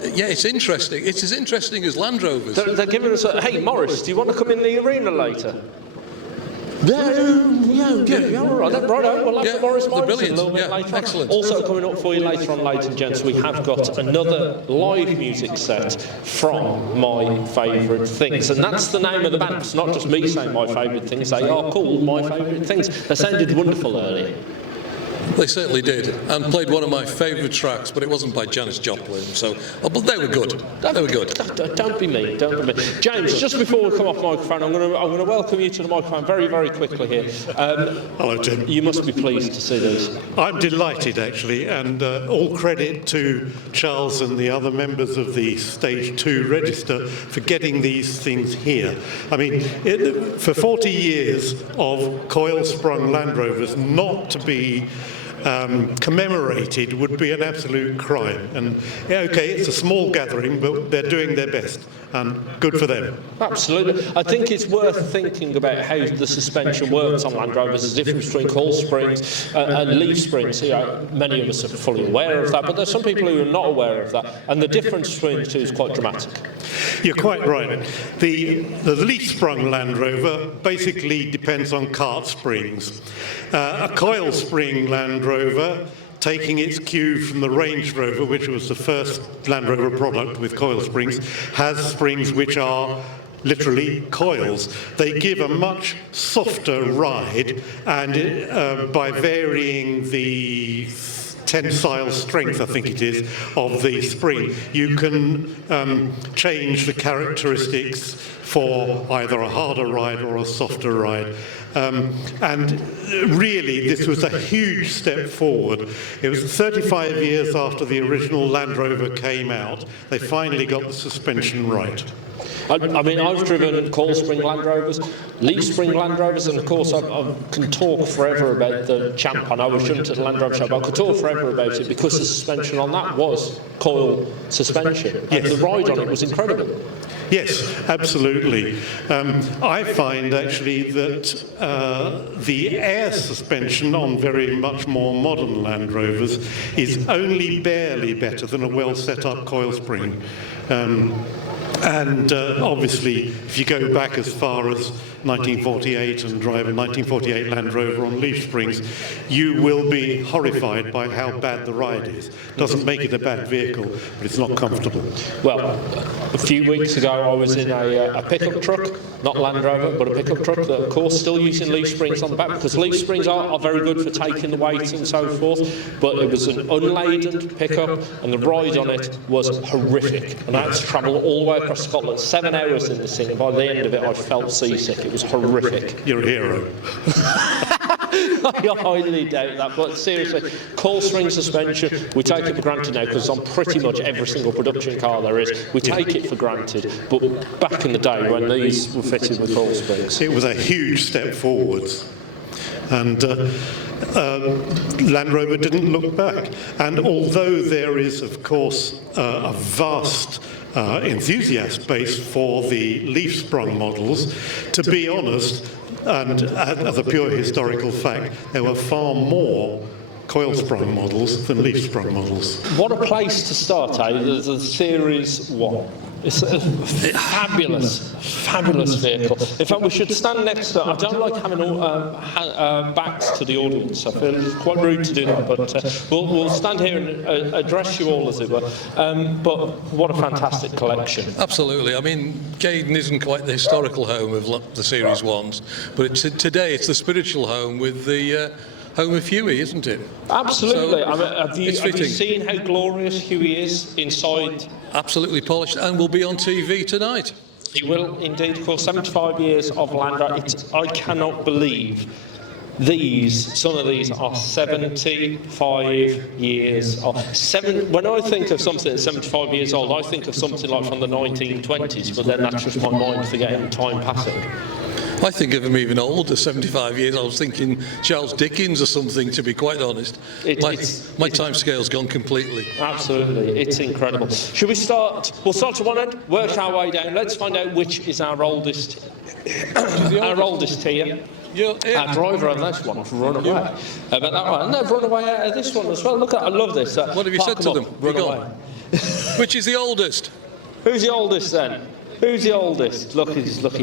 it's interesting. It's as interesting as Land Rovers. They're giving us hey, Morris, do you want to come in the arena later? Yeah, all right. We'll have the Morris Minor a little bit later. Excellent. Also coming up for you later on, ladies and gents, we have got another live music set from My Favourite Things, and that's the name of the band. It's not just me saying my favourite things; they are called My Favourite Things. They sounded wonderful earlier. They certainly did, and played one of my favourite tracks, but it wasn't by Janis Joplin, but they were good. They were good. Don't be mean, don't be mean. James, just before we come off microphone, I'm going to welcome you to the microphone very, very quickly here. Hello, Tim. You must be pleased to see these. I'm delighted, actually, and all credit to Charles and the other members of the Stage 2 register for getting these things here. I mean, for 40 years of coil-sprung Land Rovers, not to be commemorated would be an absolute crime. And okay, it's a small gathering, but they're doing their best, and good for them. Absolutely. I think it's worth thinking about how the suspension works on Land Rovers. There's a difference between coil springs and leaf springs. Many of us are fully aware of that, but there's some people who are not aware of that, and the difference between the two is quite dramatic. You're quite right. The leaf-sprung Land Rover basically depends on cart springs. A coil spring Land Rover, taking its cue from the Range Rover, which was the first Land Rover product with coil springs, has springs which are literally coils. They give a much softer ride, and by varying the tensile strength, I think it is, of the spring, you can change the characteristics for either a harder ride or a softer ride. And really, this was a huge step forward. It was 35 years after the original Land Rover came out. They finally got the suspension right. I mean, I've driven coil spring Land Rovers, leaf spring Land Rovers, and of course I can talk forever about the Champ. I know I shouldn't at the Land Rover Show, but I could talk forever about it because the suspension on that was coil suspension. Yes. And the ride on it was incredible. Yes, absolutely. I find actually that the air suspension on very much more modern Land Rovers is only barely better than a well set up coil spring. And obviously, if you go back as far as 1948 and drive a 1948 Land Rover on leaf springs, you will be horrified by how bad the ride is. Doesn't make it a bad vehicle, but it's not comfortable. Well, a few weeks ago I was in a pickup truck, not Land Rover, but a pickup truck that, of course, still using leaf springs on the back, because leaf springs are very good for taking the weight and so forth, but it was an unladen pickup and the ride on it was horrific. And I had to travel all the way across Scotland, 7 hours in this thing, and by the end of it I felt seasick. It was horrific. You're a hero. I highly doubt that, but seriously, coil spring suspension, we take it for granted now because on pretty much every single production car there is, we take it for granted, but back in the day when these were fitted with coil springs, it was a huge step forwards. And Land Rover didn't look back. And although there is, of course, a vast enthusiast base for the leaf-sprung models, to be honest, and as a pure historical fact, there were far more coil-sprung models than leaf-sprung models. What a place to start, eh? The Series 1. It's a fabulous, fabulous vehicle. In fact, we should stand next to it. I don't like having backs to the audience. I feel it's quite rude to do that, but we'll stand here and address you all, as it were. But what a fantastic collection. Absolutely. I mean, Gaydon isn't quite the historical home of the Series 1s, but today it's the spiritual home with the home of Huey, isn't it? Absolutely. So, I mean, have you seen how glorious Huey is inside? Absolutely polished, and will be on TV tonight. He will indeed. Of course, 75 years of Land Rover. I cannot believe some of these are 75 years old. When I think of something that's 75 years old, I think of something like from the 1920s, but then that's just my mind forgetting time passing. I think of him even older, 75 years. I was thinking Charles Dickens or something, to be quite honest. My time scale's gone completely. Absolutely, it's incredible. Should we start? We'll start at one end, work our way down. Let's find out which is our oldest tier. Our driver on this one has run away. But that one, and they've run away out of this one as well. Look at, I love this. What have you said to them? Run away. Which is the oldest? Who's the oldest then? Who's the oldest? Look, he's like,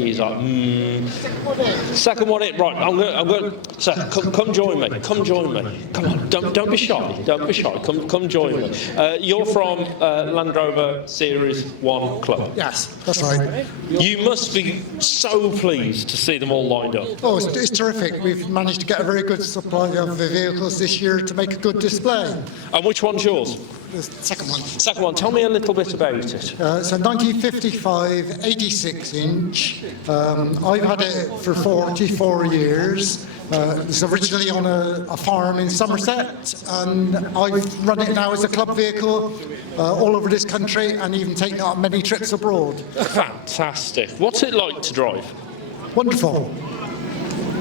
second one in. Right, I'm going. So, come join me. Come join me. Come on, don't be shy. Don't be shy. Come join me. You're from Land Rover Series 1 Club. Yes, that's right. You must be so pleased to see them all lined up. Oh, it's terrific. We've managed to get a very good supply of the vehicles this year to make a good display. And which one's yours? The second one. Second one. Tell me a little bit about it. It's a 1955 86-inch. I've had it for 44 years. It's originally on a farm in Somerset, and I've run it now as a club vehicle all over this country, and even taken it on many trips abroad. Fantastic. What's it like to drive? Wonderful.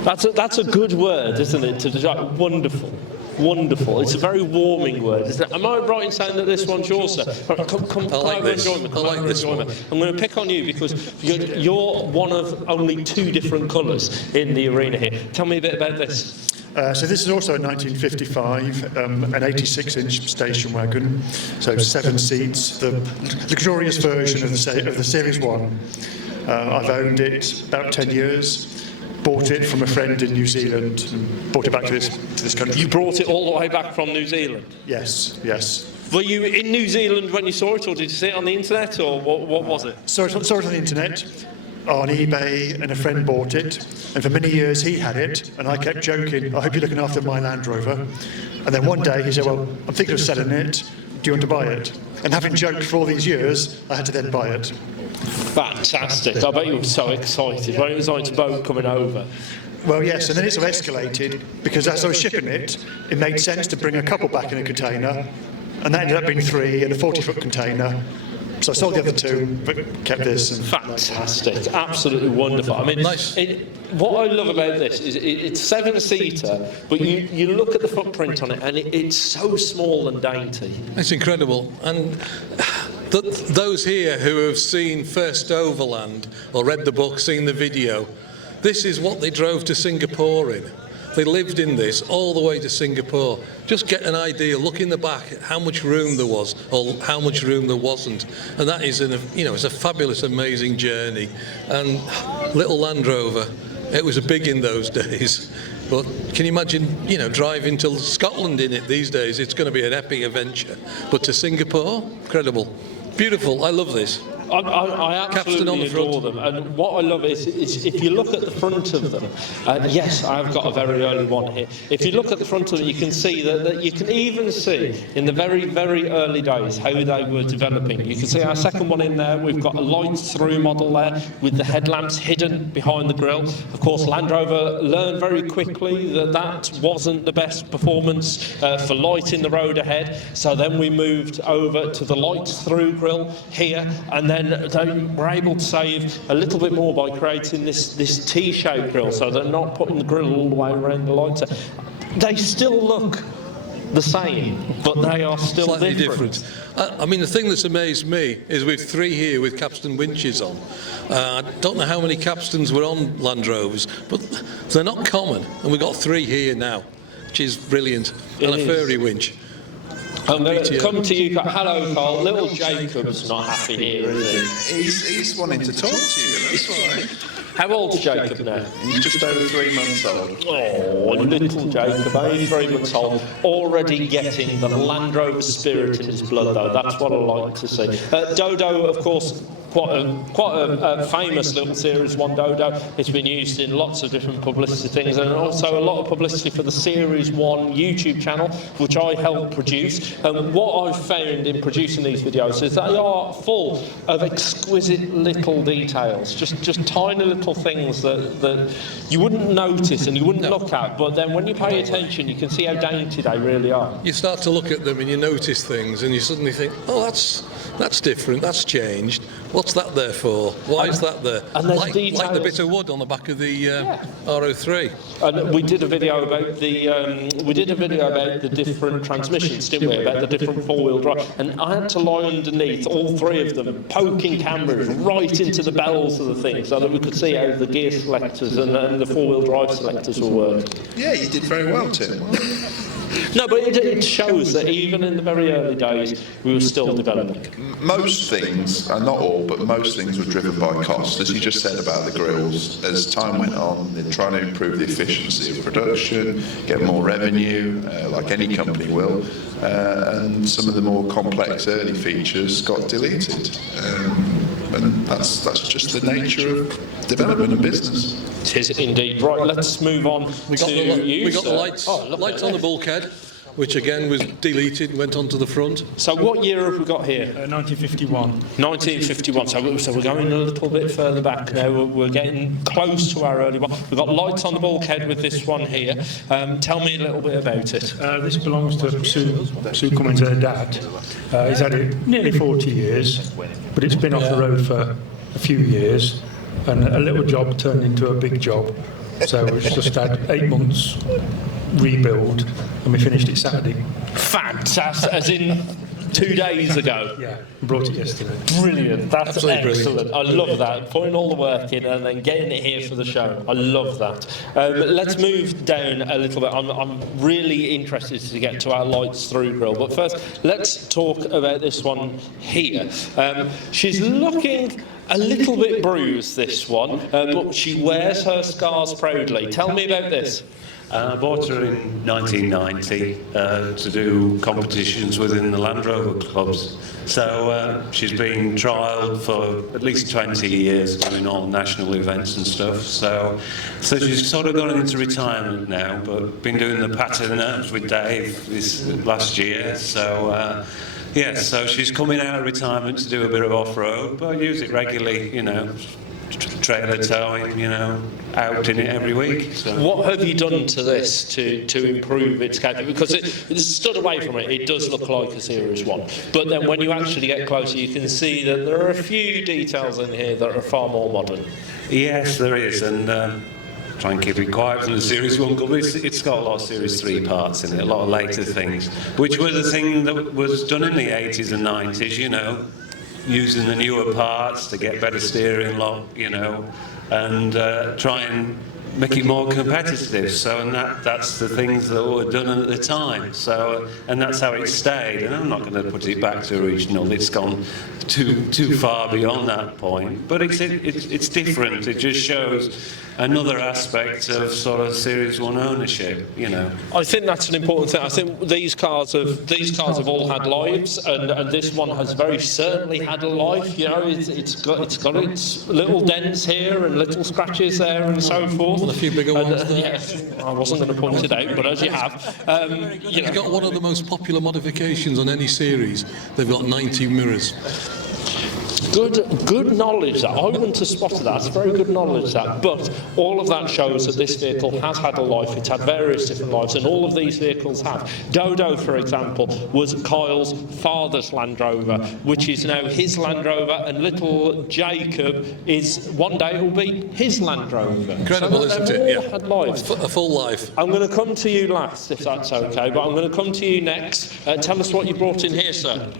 That's a good word, isn't it? To drive. Wonderful. Wonderful. It's a very warming word, isn't it? Am I right in saying that this one's yours, sir? Come I like this. Join me. I like this one. I'm going to pick on you because you're one of only two different colours in the arena here. Tell me a bit about this. So this is also a 1955, an 86-inch station wagon, so 7 seats, the luxurious version of the Series 1. I've owned it about 10 years. Bought it from a friend in New Zealand and brought it back to this country. You brought it all the way back from New Zealand? Yes, yes. Were you in New Zealand when you saw it, or did you see it on the internet, or what was it? Saw it on the internet. on eBay and a friend bought it, and for many years he had it, and I kept joking, I hope you're looking after my Land Rover. And then one day he said, well, I'm thinking of selling it, do you want to buy it? And having joked for all these years, I had to then buy it. Fantastic. I bet you were so excited when it was on its boat coming over. Well, yes, and then it sort of escalated, because as I was shipping it, it made sense to bring a couple back in a container, and that ended up being 3 in a 40-foot container. So I sold the other 2, but kept this. And fantastic, absolutely wonderful. I mean, what I love about this is it's 7-seater, but you look at the footprint on it, and it's so small and dainty. It's incredible. And those here who have seen First Overland, or read the book, seen the video, this is what they drove to Singapore in. They lived in this all the way to Singapore. Just get an idea, look in the back at how much room there was or how much room there wasn't. And that is, it's a fabulous, amazing journey. And little Land Rover, it was big in those days. But can you imagine, driving to Scotland in it these days? It's going to be an epic adventure. But to Singapore, incredible. Beautiful, I love this. I absolutely adore them, and what I love is if you look at the front of them, yes, I've got a very early one here. If you look at the front of them, you can see that you can even see in the very, very early days how they were developing. You can see our second one in there. We've got a light-through model there with the headlamps hidden behind the grille. Of course, Land Rover learned very quickly that wasn't the best performance for lighting the road ahead. So then we moved over to the light-through grille here, and then they were able to save a little bit more by creating this T-shaped grille, so they're not putting the grille all the way around the lighter. They still look the same, but they are still slightly different. I mean, the thing that's amazed me is we've 3 here with capstan winches on. I don't know how many capstans were on Land Rovers, but they're not common, and we've got 3 here now, which is brilliant, and a furry winch. I'm going to come to you. Hello, Carl. Little Jacob's not happy here, is he? He's wanting to talk to you, that's why. How old's Jacob now? He's just over 3 months old. Oh, little Jacob, only 3 months old, already getting the Land Rover spirit in his blood, though. That's what I like to see. Dodo, of course, quite a famous little Series 1 Dodo. It's been used in lots of different publicity things, and also a lot of publicity for the Series 1 YouTube channel, which I helped produce. And what I've found in producing these videos is they are full of exquisite little details, just tiny little things that you wouldn't notice and you wouldn't look at, but then when you pay attention, you can see how dainty they really are. You start to look at them and you notice things, and you suddenly think, oh, that's different, that's changed. What's that there for? Why is that there? And like the bit of wood on the back of the R03. And we did a video about the different transmissions, didn't we? About the different 4-wheel drive. And I had to lie underneath all 3 of them, poking cameras right into the bells of the thing, so that we could see how the gear selectors and the 4-wheel drive selectors were working. Yeah, you did very well, Tim. No, but it shows that even in the very early days, we were still developing. Most things, not all, but most things were driven by cost, as you just said about the grills. As time went on, they're trying to improve the efficiency of production, get more revenue, like any company will, and some of the more complex early features got deleted. And that's just the nature of development and business. It is indeed. Right, let's move on We got the lights on the bulkhead, which again was deleted and went onto the front. So what year have we got here? 1951. 1951. So we're going a little bit further back now. We're getting close to our early one. We've got lights on the bulkhead with this one here. Tell me a little bit about it. This belongs to Sue Cummins, her dad. He's had it nearly 40 years, but it's been off the road for a few years, and a little job turned into a big job. So we've just had 8 months rebuild, and we finished it Saturday. Fantastic, as in 2 days ago. Yeah, brought it yesterday. Brilliant, that's Absolutely excellent. brilliant. I love that, putting all the work in and then getting it here for the show. I love that. Let's move down a little bit. I'm really interested to get to our lights through grill, but first let's talk about this one here. She's looking a little bit bruised, this one, but she wears her scars proudly. Tell me about this. I bought her in 1990 to do competitions within the Land Rover clubs. So she's been trialled for at least 20 years doing all national events and stuff. So she's sort of gone into retirement now, but been doing the pattern with Dave this last year. So yeah, so she's coming out of retirement to do a bit of off-road, but I use it regularly, you know, trailer towing, you know, out in it every week. So. What have you done to this to improve its capability? Because it stood away from it, it does look like a Series 1. But then when you actually get closer, you can see that there are a few details in here that are far more modern. Yes, there is, and try and keep it quiet from the Series 1 club. It's got a lot of Series 3 parts in it, a lot of later things, which was the thing that was done in the 80s and 90s, you know, using the newer parts to get better steering lock, you know, and try and make it more competitive. So, and that's the things that were done at the time. So, and that's how it stayed. And I'm not going to put it back to original. It's gone too far beyond that point. But it's different. It just shows another aspect of sort of Series 1 ownership, you know. I think that's an important thing. I think these cars have all had lives, and this one has very certainly had a life. You know, it's got its little dents here and little scratches there and so forth. And a few bigger ones there. Yeah, I wasn't going to point it out, but as you have, you know. It's got one of the most popular modifications on any series. They've got 90 mirrors. Good knowledge that. I wouldn't have spotted that. That's very good knowledge that. But all of that shows that this vehicle has had a life. It's had various different lives, and all of these vehicles have. Dodo, for example, was Coils' father's Land Rover, which is now his Land Rover, and little Jacob is, one day it will be his Land Rover. Incredible, so isn't it? Yeah. Had lives. A full life. I'm going to come to you last, if that's okay, but I'm going to come to you next. Tell us what you brought in here, sir.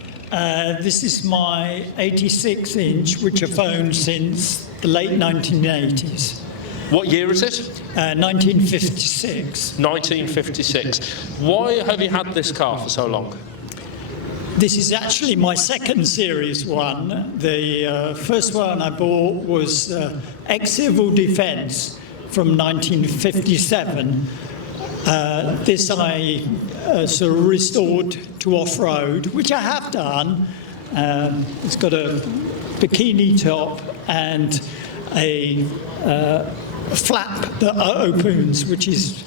This is my 86-inch, which I've owned since the late 1980s. What year is it? 1956. 1956. Why have you had this car for so long? This is actually my second Series 1. The first one I bought was ex-civil defence from 1957. This I sort of restored to off-road, which I have done. It's got a bikini top and a flap that opens, which is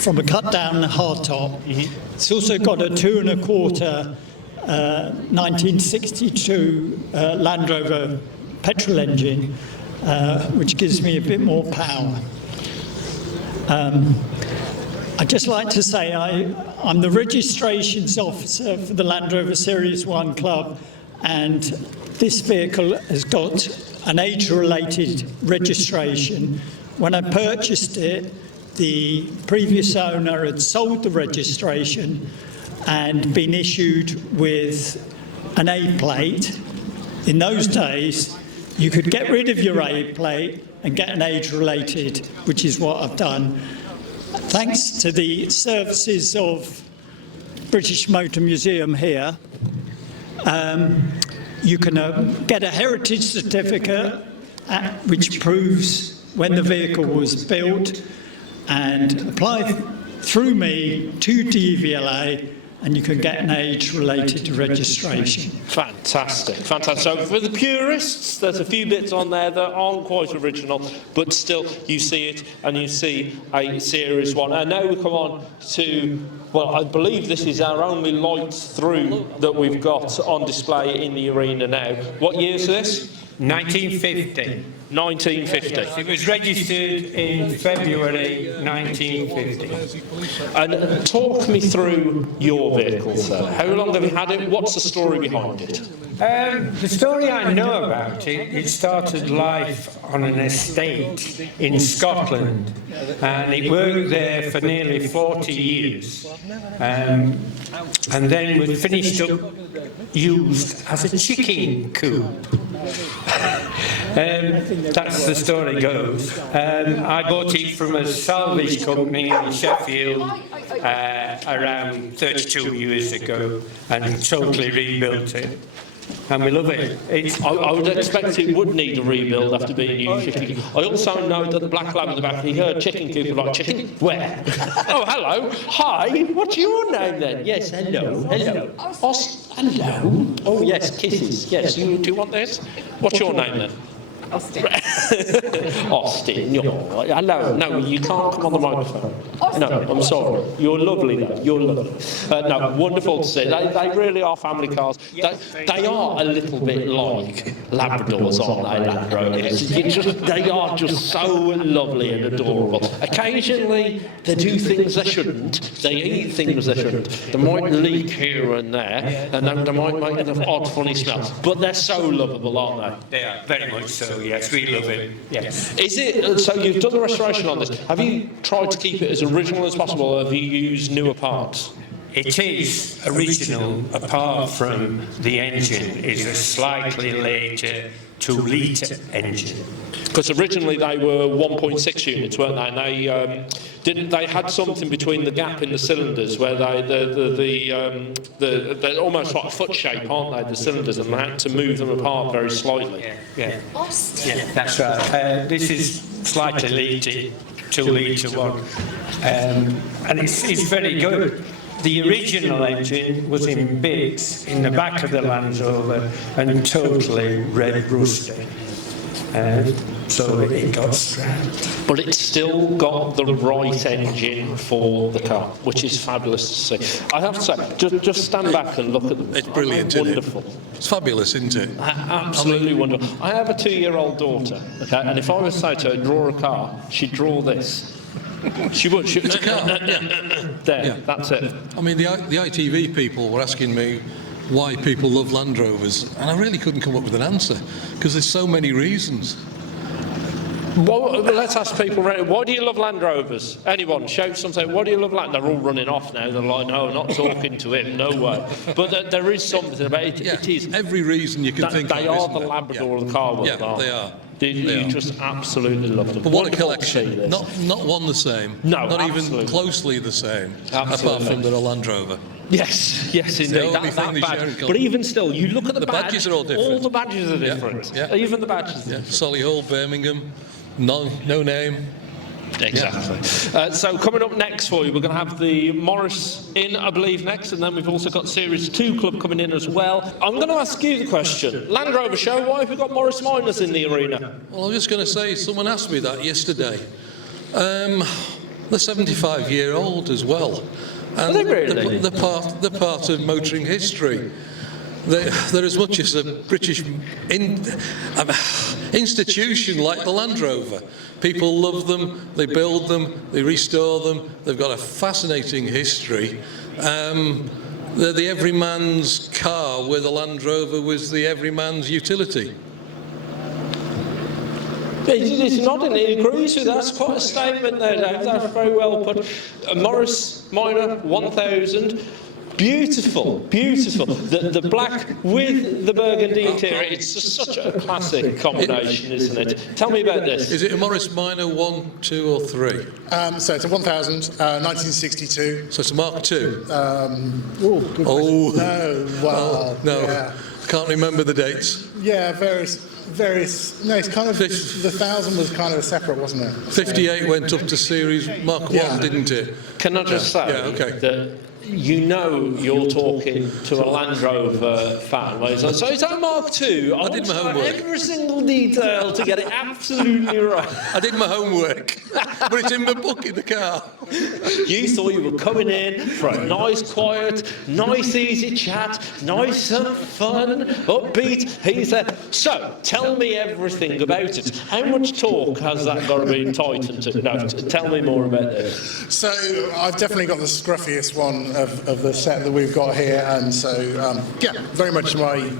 from a cut-down hardtop. Mm-hmm. It's also got a 2.25 1962 Land Rover petrol engine, which gives me a bit more power. I'd just like to say I'm the registrations officer for the Land Rover Series 1 Club, and this vehicle has got an age-related registration. When I purchased it, the previous owner had sold the registration and been issued with an A plate. In those days, you could get rid of your A plate and get an age-related, which is what I've done. Thanks to the services of British Motor Museum here, you can get a heritage certificate which proves when the vehicle was built, and apply through me to DVLA, and you can get an age-related registration. Fantastic, fantastic. So for the purists, there's a few bits on there that aren't quite original, but still you see it, and you see a Series 1. And now we come on to, well, I believe this is our only light-through that we've got on display in the arena now. What year is this? 1950. 1950. It was registered in February 1950. And talk me through your vehicle, sir. How long have you had it? What's the story behind it? The story I know about it, it started life on an estate in Scotland, and it worked there for nearly 40 years. And then was finished up, used as a chicken coop. That's the story goes. I bought it from a salvage company in Sheffield around 32 years ago and totally rebuilt it. and we love it. I would expect it would need a rebuild after being used. I also know that the black lab in the back, he heard chicken coop, like, chicken? Where? Oh, hello. Hi. What's your name then? Yes, hello. Hello. Hello. Oh, yes, kisses. Yes, do you want this? What's your name then? Austin. Austin, hello. No, you can't come on the microphone. Austin. No, I'm sorry. You're lovely, though. You're lovely. No, wonderful to see. They really are family cars. They are a little bit like Labradors, aren't they, Land Rovers? They are just so lovely and adorable. Occasionally, they do things they shouldn't. They eat things they shouldn't. They might leak here and there, and then they might make an odd, funny smell. But they're so lovable, aren't they? They are, very much so. Yes, we love it. Yes. Is it, so you've done the restoration on this. Have you tried to keep it as original as possible, or have you used newer parts? It is original, apart from the engine is a slightly later 2-litre engine. Because originally they were 1.6 units, weren't they? And they had something between the gap in the cylinders where they're almost like a foot shape, aren't they? The cylinders, and they had to move them apart very slightly. Yeah, that's right. This is slightly later 2-litre one, and it's very good. The original engine was in bits in the back of the Land Rover and totally red rusty. So it got scrapped. But it's still got the right engine for the car, which is fabulous to see. I have to say, just stand back and look at them. It's brilliant, isn't it? Wonderful. It's fabulous, isn't it? Absolutely wonderful. I have a 2-year-old daughter, okay, and if I was to say to her, draw a car, she'd draw this. She would. It's a car. There, that's it. I mean, the ITV people were asking me why people love Land Rovers, and I really couldn't come up with an answer, because there's so many reasons. Well, let's ask people, why do you love Land Rovers? Anyone, shout something, why do you love Land? They're all running off now, they're like, no, not talking to him, no way. But there is something about it, it is. Every reason you can think of. They are the Labrador of the car world, Yeah, they are. You just absolutely love them. But what a collection. Not one the same. No, not absolutely. even closely the same, Absolutely. apart from the Land Rover. Yes, indeed. The only thing That they badge. share in common. But even still, you look at the badges are all different. All the badges are different. Yeah. Even the badges. Yeah. Solihull, Birmingham, no name. Exactly. So coming up next for you, we're going to have the Morris in, I believe, next, and then we've also got Series 2 Club coming in as well. I'm going to ask you the question. Land Rover Show, why have we got Morris Minors in the arena? Well, I'm just going to say, someone asked me that yesterday. They're 75-year-old as well. And Are they really? They're part of motoring history. They're as much as a British institution like the Land Rover. People love them, they build them, they restore them. They've got a fascinating history. They're the everyman's car, where the Land Rover was the everyman's utility. He's nodding, he agrees with that. That's quite a statement there, Dave. That's very well put. A Morris Minor 1000. Beautiful, beautiful. The black with the burgundy interior. It's just such a classic combination, isn't it? Tell me about this. Is it a Morris Minor 1, 2 or 3? So it's a 1000, 1962. So it's a Mark II? No, I can't remember the dates. Yeah, various. No, it's kind of the 1000 was kind of a separate, wasn't it? 58 went up to Series Mark 1, didn't it? Can I just say that you know you're talking to a Land Rover fan. So is that Mark II? I did my homework. Every single detail to get it absolutely right. I did my homework, but it's in the book in the car. You thought you were coming in for a nice, quiet, nice, easy chat, nice and fun, upbeat. He's there. So, tell me everything about it. How much talk has that got to be tightened to? No, tell me more about this. So, I've definitely got the scruffiest one of the set that we've got here, and so very much my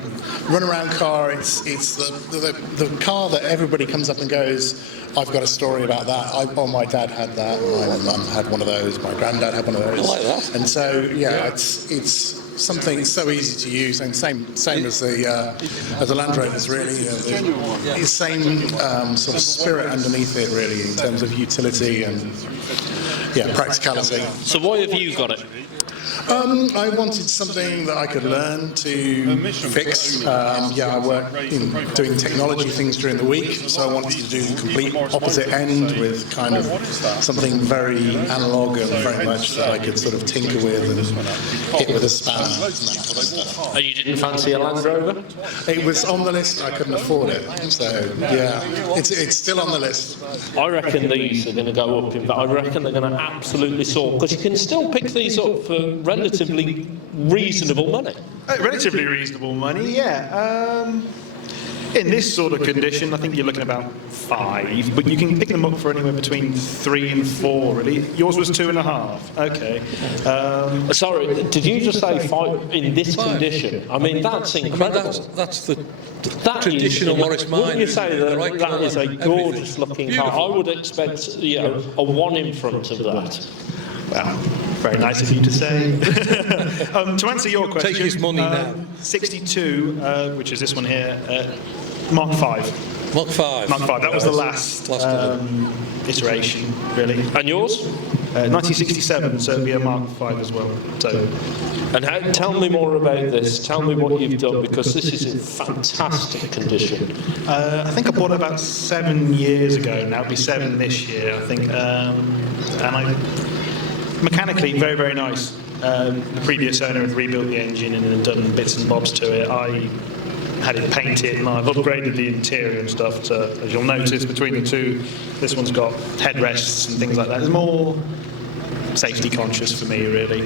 run-around car. It's the car that everybody comes up and goes, I've got a story about that. My dad had that, my mum had one of those, my granddad had one of those. I like that. And so it's something so easy to use, and same as the Land Rovers, really. The same sort of spirit underneath it, really, in terms of utility and practicality. So why have you got it? I wanted something that I could learn to fix. I work in doing technology things during the week, so I wanted to do the complete opposite end with kind of something very analogue and very much that I could sort of tinker with and hit with a spanner. And you didn't fancy a Land Rover? It was on the list, I couldn't afford it. So, yeah, it's still on the list. I reckon these are going to go up in value. I reckon they're going to absolutely soar, because you can still pick these up for relatively reasonable money. Relatively reasonable money, yeah. In this sort of condition, I think you're looking about 5, but you can pick them up for anywhere between 3 and 4, really. Yours was 2.5. Okay. Sorry, did you just say 5 in this condition? I mean, that's incredible. That's the traditional Morris Minor. Wouldn't you say that that is a gorgeous-looking car? I would expect, a 1 in front of that. Well, very nice of you to say. To answer your question, take his money now. 62, which is this one here, Mark 5. Mark 5. Mark 5. That was the last iteration, really. And yours? 1967, so it'll be a Mark 5 as well. So. And tell me more about this. Tell me what you've done, because this is in fantastic condition. I think I bought it about 7 years ago now. It'll be 7 this year, I think. Mechanically, very, very nice. The previous owner had rebuilt the engine and had done bits and bobs to it. I had it painted and I've upgraded the interior and stuff to, as you'll notice, between the two, this one's got headrests and things like that. It's more safety conscious for me, really.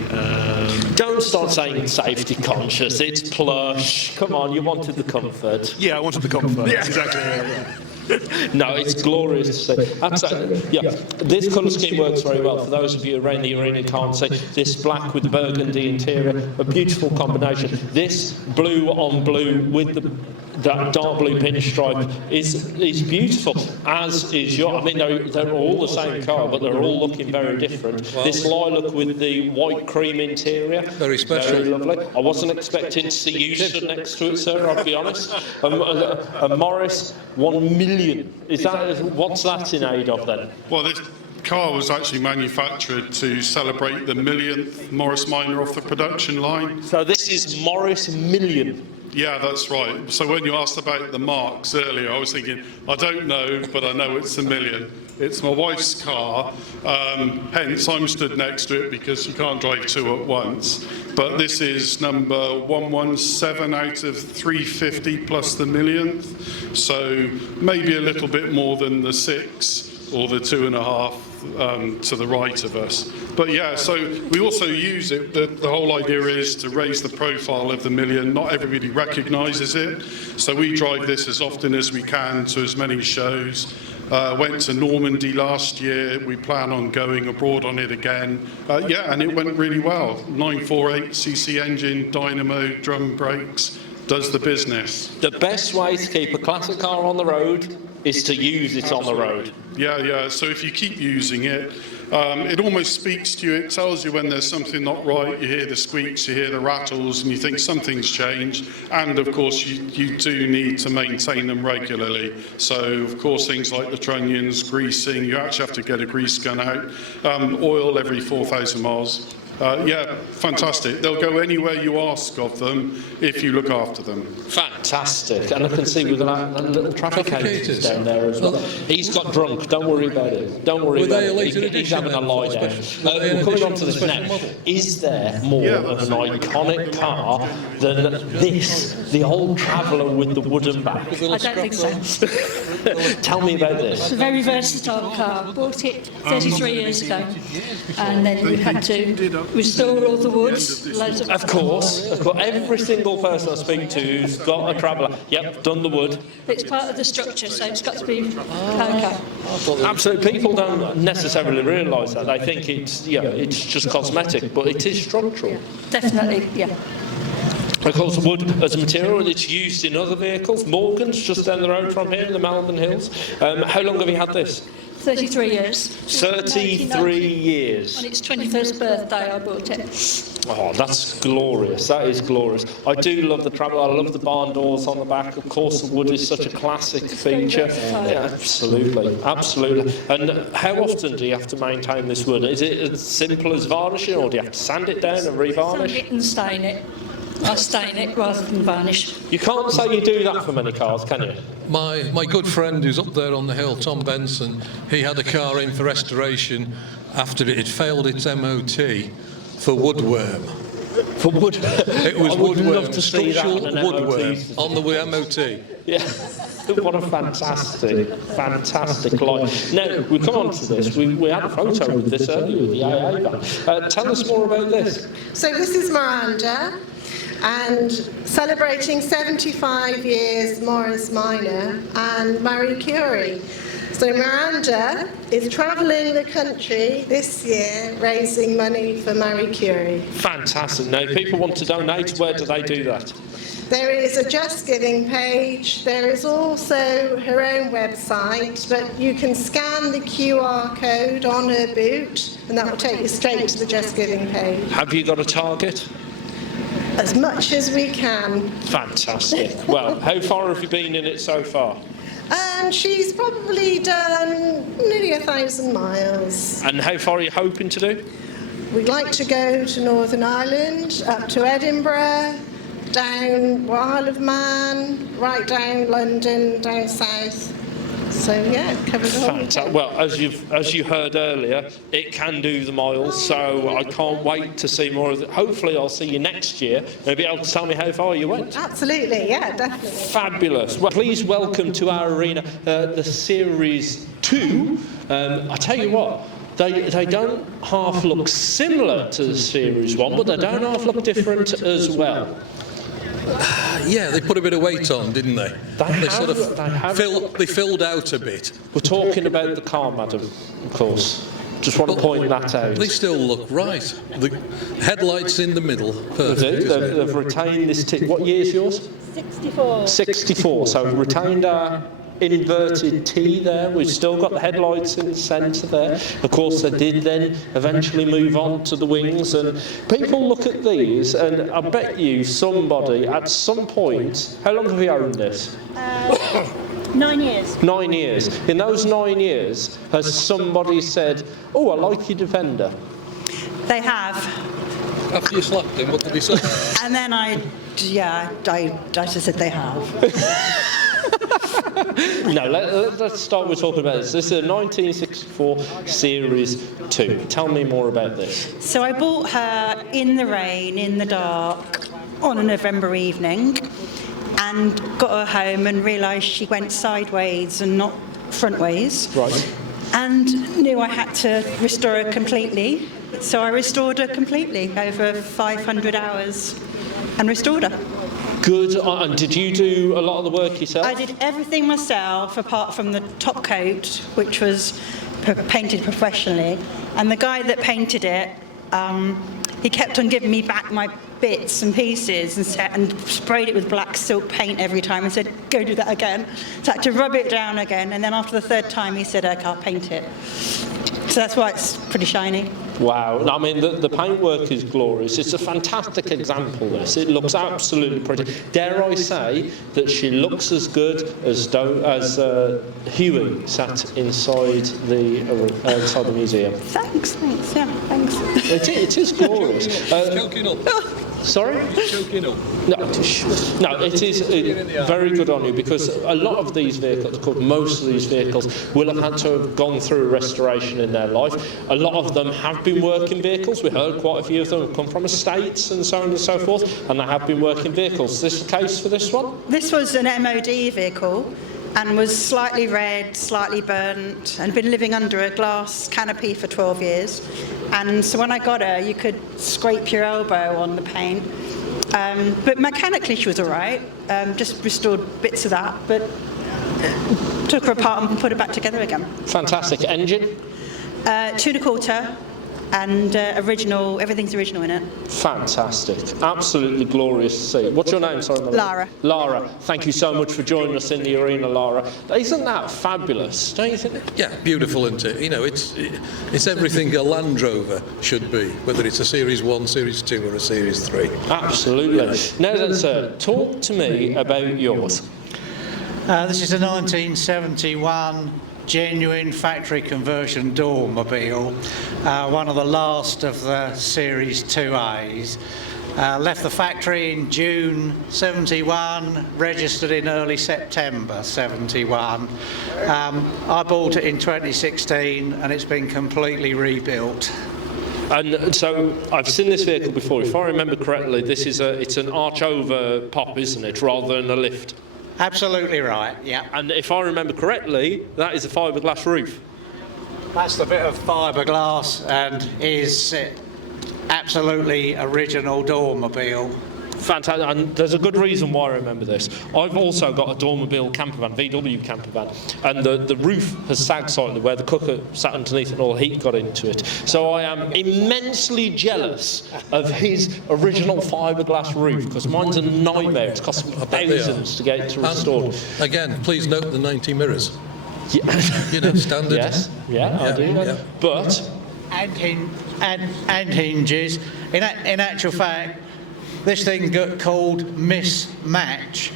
Don't start saying safety conscious. It's plush. Come on, you wanted the comfort. Yeah, I wanted the comfort. Yeah, exactly. Yeah. No, it's glorious to see. Absolutely. Yeah, this colour scheme works very well. For those of you around the arena who can't see, this black with the burgundy interior, a beautiful combination. This blue on blue with that dark blue pinstripe is beautiful, as is your. I mean, they're all the same car, but they're all looking very different. Well, this lilac with the white cream interior, very special, very lovely. I wasn't expecting to see you stood next to it, sir. I'll be honest. A Morris 1 million. Is that what's that in aid of then? Well, this car was actually manufactured to celebrate the 1,000,000th Morris Minor off the production line. So this is Morris 1,000,000. Yeah, that's right. So when you asked about the marks earlier, I was thinking, I don't know, but I know it's 1,000,000. It's my wife's car, hence I'm stood next to it because you can't drive 2 at once. But this is number 117 out of 350 plus the 1,000,000th. So maybe a little bit more than the 6 or the 2.5 to the right of us. But yeah, so we also use it, the whole idea is to raise the profile of the 1,000,000. Not everybody recognises it, so we drive this as often as we can to as many shows. Went to Normandy last year, we plan on going abroad on it again. And it went really well. 948cc engine, dynamo, drum brakes, does the business. The best way to keep a classic car on the road is to use it on the road. Yeah, so if you keep using it, it almost speaks to you, it tells you when there's something not right, you hear the squeaks, you hear the rattles, and you think something's changed, and of course you do need to maintain them regularly. So of course things like the trunnions, greasing, you actually have to get a grease gun out, oil every 4,000 miles. Fantastic. They'll go anywhere you ask of them if you look after them. Fantastic. And I can see with that little traffic agents down there as well. He's got drunk. Don't worry about it. Don't worry about it. He's having a lie down. We're coming on to this now. Is there more of an iconic car than this? The old Traveller with the wooden back? I don't think so. Tell me about this. It's a very versatile car. Bought it 33 years ago, and then we had to restore all the woods. Of course. Every single person I speak to who's got a Traveller, yep, done the wood. It's part of the structure, so it's got to be okay. Absolutely. People don't necessarily realise that. They think it's just cosmetic, but it is structural. Definitely, yeah. Of course, wood as a material, it's used in other vehicles. Morgan's just down the road from here in the Malvern Hills. How long have you had this? 33 years. 33 years. On its 21st birthday, I bought it. Oh, that's glorious. That is glorious. I do love the travel. I love the barn doors on the back. Of course, the wood is such a classic feature. Yeah, absolutely, absolutely. And how often do you have to maintain this wood? Is it as simple as varnishing, or do you have to sand it down and revarnish? Sand it and stain it. I stain it rather than varnish. You can't say you do that for many cars, can you? My good friend who's up there on the hill, Tom Benson, he had a car in for restoration after it had failed its MOT for woodworm. For wood? It was I would woodworm, love to see that structural on an woodworm on the MOT. Yeah. What a fantastic life. Now, we come on to this. We had a photo with this earlier with the AA van. Tell us more about this. So this is Miranda, and celebrating 75 years Morris Minor and Marie Curie. So Miranda is travelling the country this year raising money for Marie Curie. Fantastic. Now, if people want to donate, where do they do that? There is a Just Giving page. There is also her own website, but you can scan the QR code on her boot, and that will take you straight to the Just Giving page. Have you got a target? As much as we can. Fantastic. Well, how far have you been in it so far? She's probably done nearly 1,000 miles. And how far are you hoping to do? We'd like to go to Northern Ireland, up to Edinburgh, down Isle of Man, right down London, down south. So yeah, it covers all. Fantastic. Well, as you heard earlier, it can do the miles, so I can't wait to see more of it. Hopefully I'll see you next year and be able to tell me how far you went. Absolutely, yeah, definitely. Fabulous. Well, please welcome to our arena the Series 2. I tell you what, they don't half look similar to the Series 1, but they don't half look different as well. Yeah, they put a bit of weight on, didn't they? They filled out a bit. We're talking about the car, madam, of course. Just want to point that out. They still look right. The headlights in the middle. Perfect. They've retained this tip. What year's yours? 64. 64. So we've retained our inverted T there. We've still got the headlights in the centre there. Of course, they did then eventually move on to the wings, and people look at these, and I bet you somebody at some point. How long have you owned this? 9 years. 9 years. In those 9 years, has somebody said, "Oh, I like your Defender"? They have. After you slapped him, what did he say? And then I just said they have. No, let's start with talking about this. This is a 1964 Series 2. Tell me more about this. So I bought her in the rain, in the dark, on a November evening, and got her home and realised she went sideways and not frontways. Right. And knew I had to restore her completely. So I restored her completely, over 500 hours, and restored her. Good. And did you do a lot of the work yourself? I did everything myself, apart from the top coat, which was painted professionally. And the guy that painted it, he kept on giving me back my bits and pieces and sprayed it with black silk paint every time and said, "Go do that again." So I had to rub it down again. And then after the third time, he said, "I can't paint it." So that's why it's pretty shiny. Wow. I mean, the paintwork is glorious. It's a fantastic example, this. It looks absolutely pretty. Dare I say that she looks as good as Huey sat inside the museum. Thanks, yeah, thanks. It is glorious. Choking up. Sorry? Choking up. No, it is very good on you, because a lot of these vehicles, most of these vehicles, will have had to have gone through restoration in their life. A lot of them have been working vehicles. We heard quite a few of them have come from estates and so on and so forth, and they have been working vehicles. Is this the case for this one? This was an MOD vehicle and was slightly red, slightly burnt, and been living under a glass canopy for 12 years. And so when I got her, you could scrape your elbow on the paint. But mechanically she was all right, just restored bits of that, but took her apart and put it back together again. Fantastic. Engine? 2 1/4, and original. Everything's original in it. Fantastic. Absolutely glorious to see. What's your name? Sorry, Melanie? Lara. Lara, thank you so much for joining us in the arena, Lara. Isn't that fabulous? Don't you think? Yeah, beautiful, isn't it? You know, it's everything a Land Rover should be, whether it's a Series 1, Series 2 or a Series 3. Absolutely. Now then, sir, talk to me about yours. This is a 1971 genuine factory conversion doormobile, one of the last of the Series 2As. Left the factory in June 71, registered in early September 71. I bought it in 2016 and it's been completely rebuilt. And so I've seen this vehicle before. If I remember correctly, it's an arch-over pop, isn't it, rather than a lift? Absolutely right, yeah. And if I remember correctly, that is a fiberglass roof. That's the bit of fiberglass and is absolutely original doormobile. Fantastic, and there's a good reason why I remember this. I've also got a doormobile camper van, VW camper van, and the roof has sagged slightly where the cooker sat underneath and all the heat got into it. So I am immensely jealous of his original fiberglass roof, because mine's a nightmare. It's cost me thousands to get it restored. Again, please note the 90 mirrors. Yeah. You know, standard. Yes, I do know. Yeah. But... And hinges. In actual fact, this thing got called Mismatch,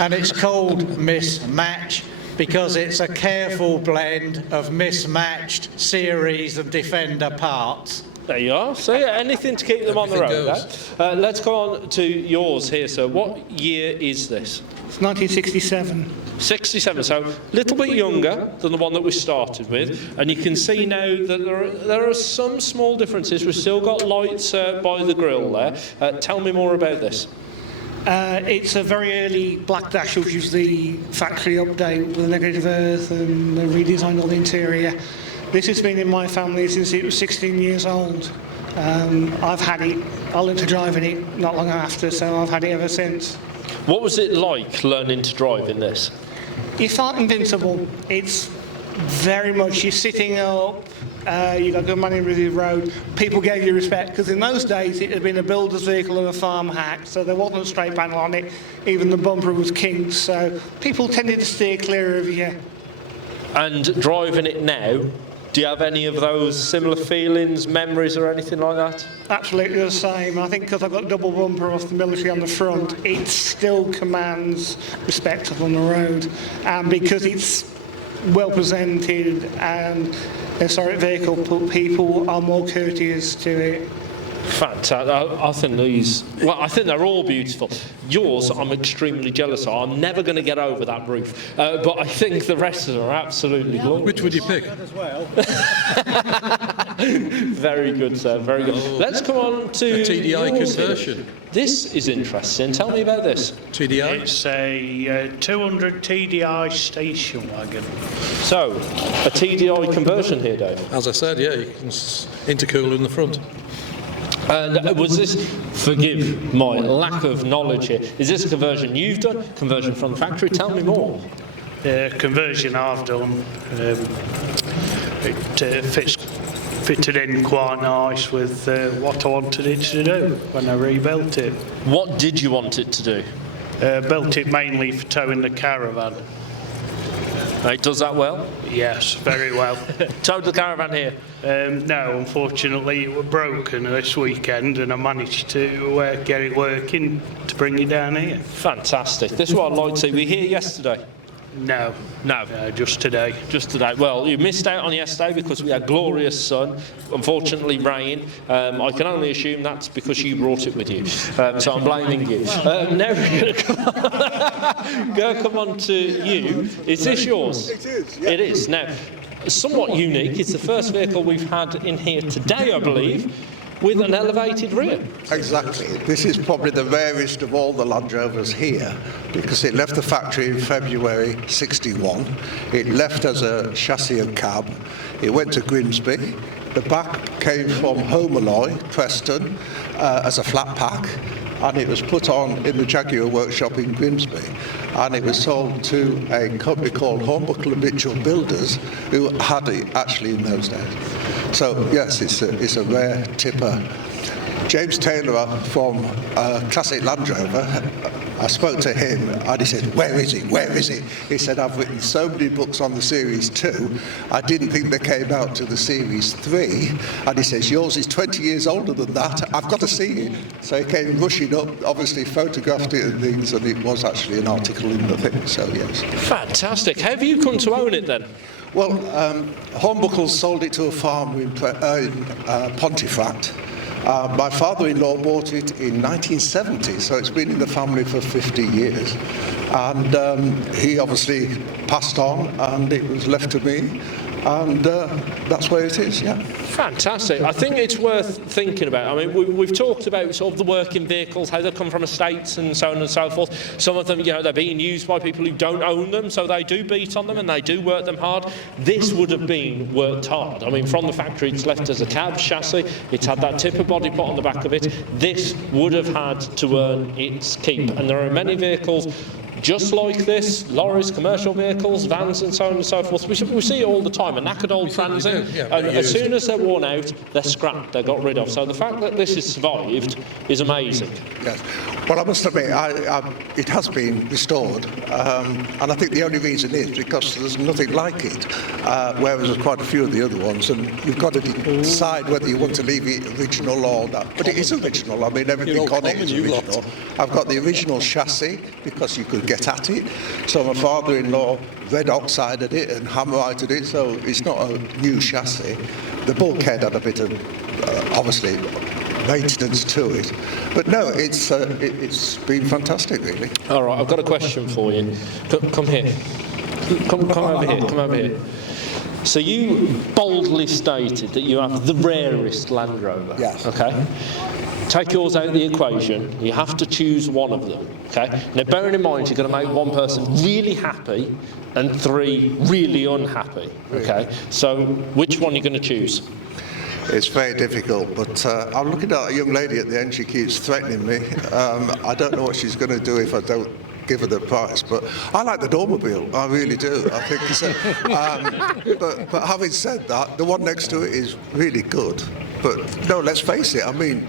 and it's called Mismatch because it's a careful blend of mismatched series of Defender parts. There you are. So yeah, anything to keep them on the road. Let's go on to yours here, sir. What year is this? It's 1967. 67, so a little bit younger than the one that we started with, and you can see now that there are some small differences. We've still got lights by the grille there. Tell me more about this. It's a very early black dash, which is the factory update with a negative earth and redesigned all the interior. This has been in my family since it was 16 years old. I've had it. I learned to drive in it not long after, so I've had it ever since. What was it like learning to drive in this? You felt invincible. It's very much, you're sitting up, you got good money with the road, people gave you respect, because in those days it had been a builder's vehicle and a farm hack, so there wasn't a straight panel on it, even the bumper was kinked, so people tended to steer clear of you. And driving it now, do you have any of those similar feelings, memories or anything like that? Absolutely the same. I think because I've got double bumper off the military on the front, it still commands respect on the road. And because it's well presented and a historic vehicle, people are more courteous to it. Fantastic. I think these... Well, I think they're all beautiful. Yours, I'm extremely jealous of. I'm never going to get over that roof. But I think the rest of them are absolutely glorious. Which would you pick? Very good, sir. Very good. Let's come on to... A TDI conversion. This is interesting. Tell me about this. TDI? It's a 200 TDI station wagon. So, a TDI conversion here, Dave? As I said, yeah, you can intercooler in the front. And was this, forgive my lack of knowledge here, is this a conversion you've done, conversion from the factory? Tell me more. Conversion I've done, it fitted in quite nice with what I wanted it to do when I rebuilt it. What did you want it to do? Built it mainly for towing the caravan. It does that well? Yes, very well. Towed the caravan here? No, unfortunately it was broken this weekend and I managed to get it working to bring it down here. Fantastic. This is what I'd like to see. Were you here yesterday? No. No. Just today. Just today. Well, you missed out on yesterday because we had glorious sun, unfortunately rain. I can only assume that's because you brought it with you. So I'm blaming you. Now we're going to come on to you. Is this yours? It is. Yeah. It is. Now, somewhat unique. It's the first vehicle we've had in here today, I believe, with an elevated rear. Exactly. This is probably the rarest of all the Land Rovers here because it left the factory in February 61. It left as a chassis and cab. It went to Grimsby. The back came from Homelloy, Preston, as a flat pack. And it was put on in the Jaguar workshop in Grimsby, and it was sold to a company called Hornbuckle and Mitchell Builders, who had it actually in those days. So yes, it's a rare tipper. James Taylor from Classic Land Rover, I spoke to him and he said, where is it? Where is it? He said, I've written so many books on the Series 2, I didn't think they came out to the Series 3. And he says, yours is 20 years older than that. I've got to see it. So he came rushing up, obviously photographed it and things, and it was actually an article in the thing, so yes. Fantastic. How have you come to own it then? Well, Hornbuckle sold it to a farmer in Pontefract. My father-in-law bought it in 1970, so it's been in the family for 50 years. And he obviously passed on, and it was left to me, and that's where it is, yeah. Fantastic. I think it's worth thinking about. I mean, we've talked about sort of the working vehicles, how they come from estates and so on and so forth. Some of them, you know, they're being used by people who don't own them, so they do beat on them and they do work them hard. This would have been worked hard. I mean, from the factory, it's left as a cab chassis. It's had that tipper body put on the back of it. This would have had to earn its keep. And there are many vehicles just like this, lorries, commercial vehicles, vans and so on and so forth. We see it all the time, a knackered old transit, and as soon as they're worn out, they're scrapped, they're got rid of. So the fact that this has survived is amazing. Yes. Well, I must admit, it has been restored, and I think the only reason is because there's nothing like it, whereas there's quite a few of the other ones, and you've got to decide whether you want to leave it original or not. But it is original. I mean, everything on it is original. I've got the original chassis because you could get at it. So my father-in-law red oxided it and hammerite it, so it's not a new chassis. The bulkhead had a bit of, obviously, maintenance to it. But no, it's been fantastic, really. All right, I've got a question for you. Come here. Come over here. Come over here. So you boldly stated that you have the rarest Land Rover. Yes. Okay. Take yours out of the equation. You have to choose one of them. Okay. Now, bearing in mind, you're going to make one person really happy and 3 really unhappy. Okay. So, which one are you going to choose? It's very difficult, but I'm looking at a young lady at the end. She keeps threatening me. I don't know what she's going to do if I don't give her the price, but I like the Dormobile. I really do. I think it's but having said that, the one next to it is really good. But no, let's face it. I mean,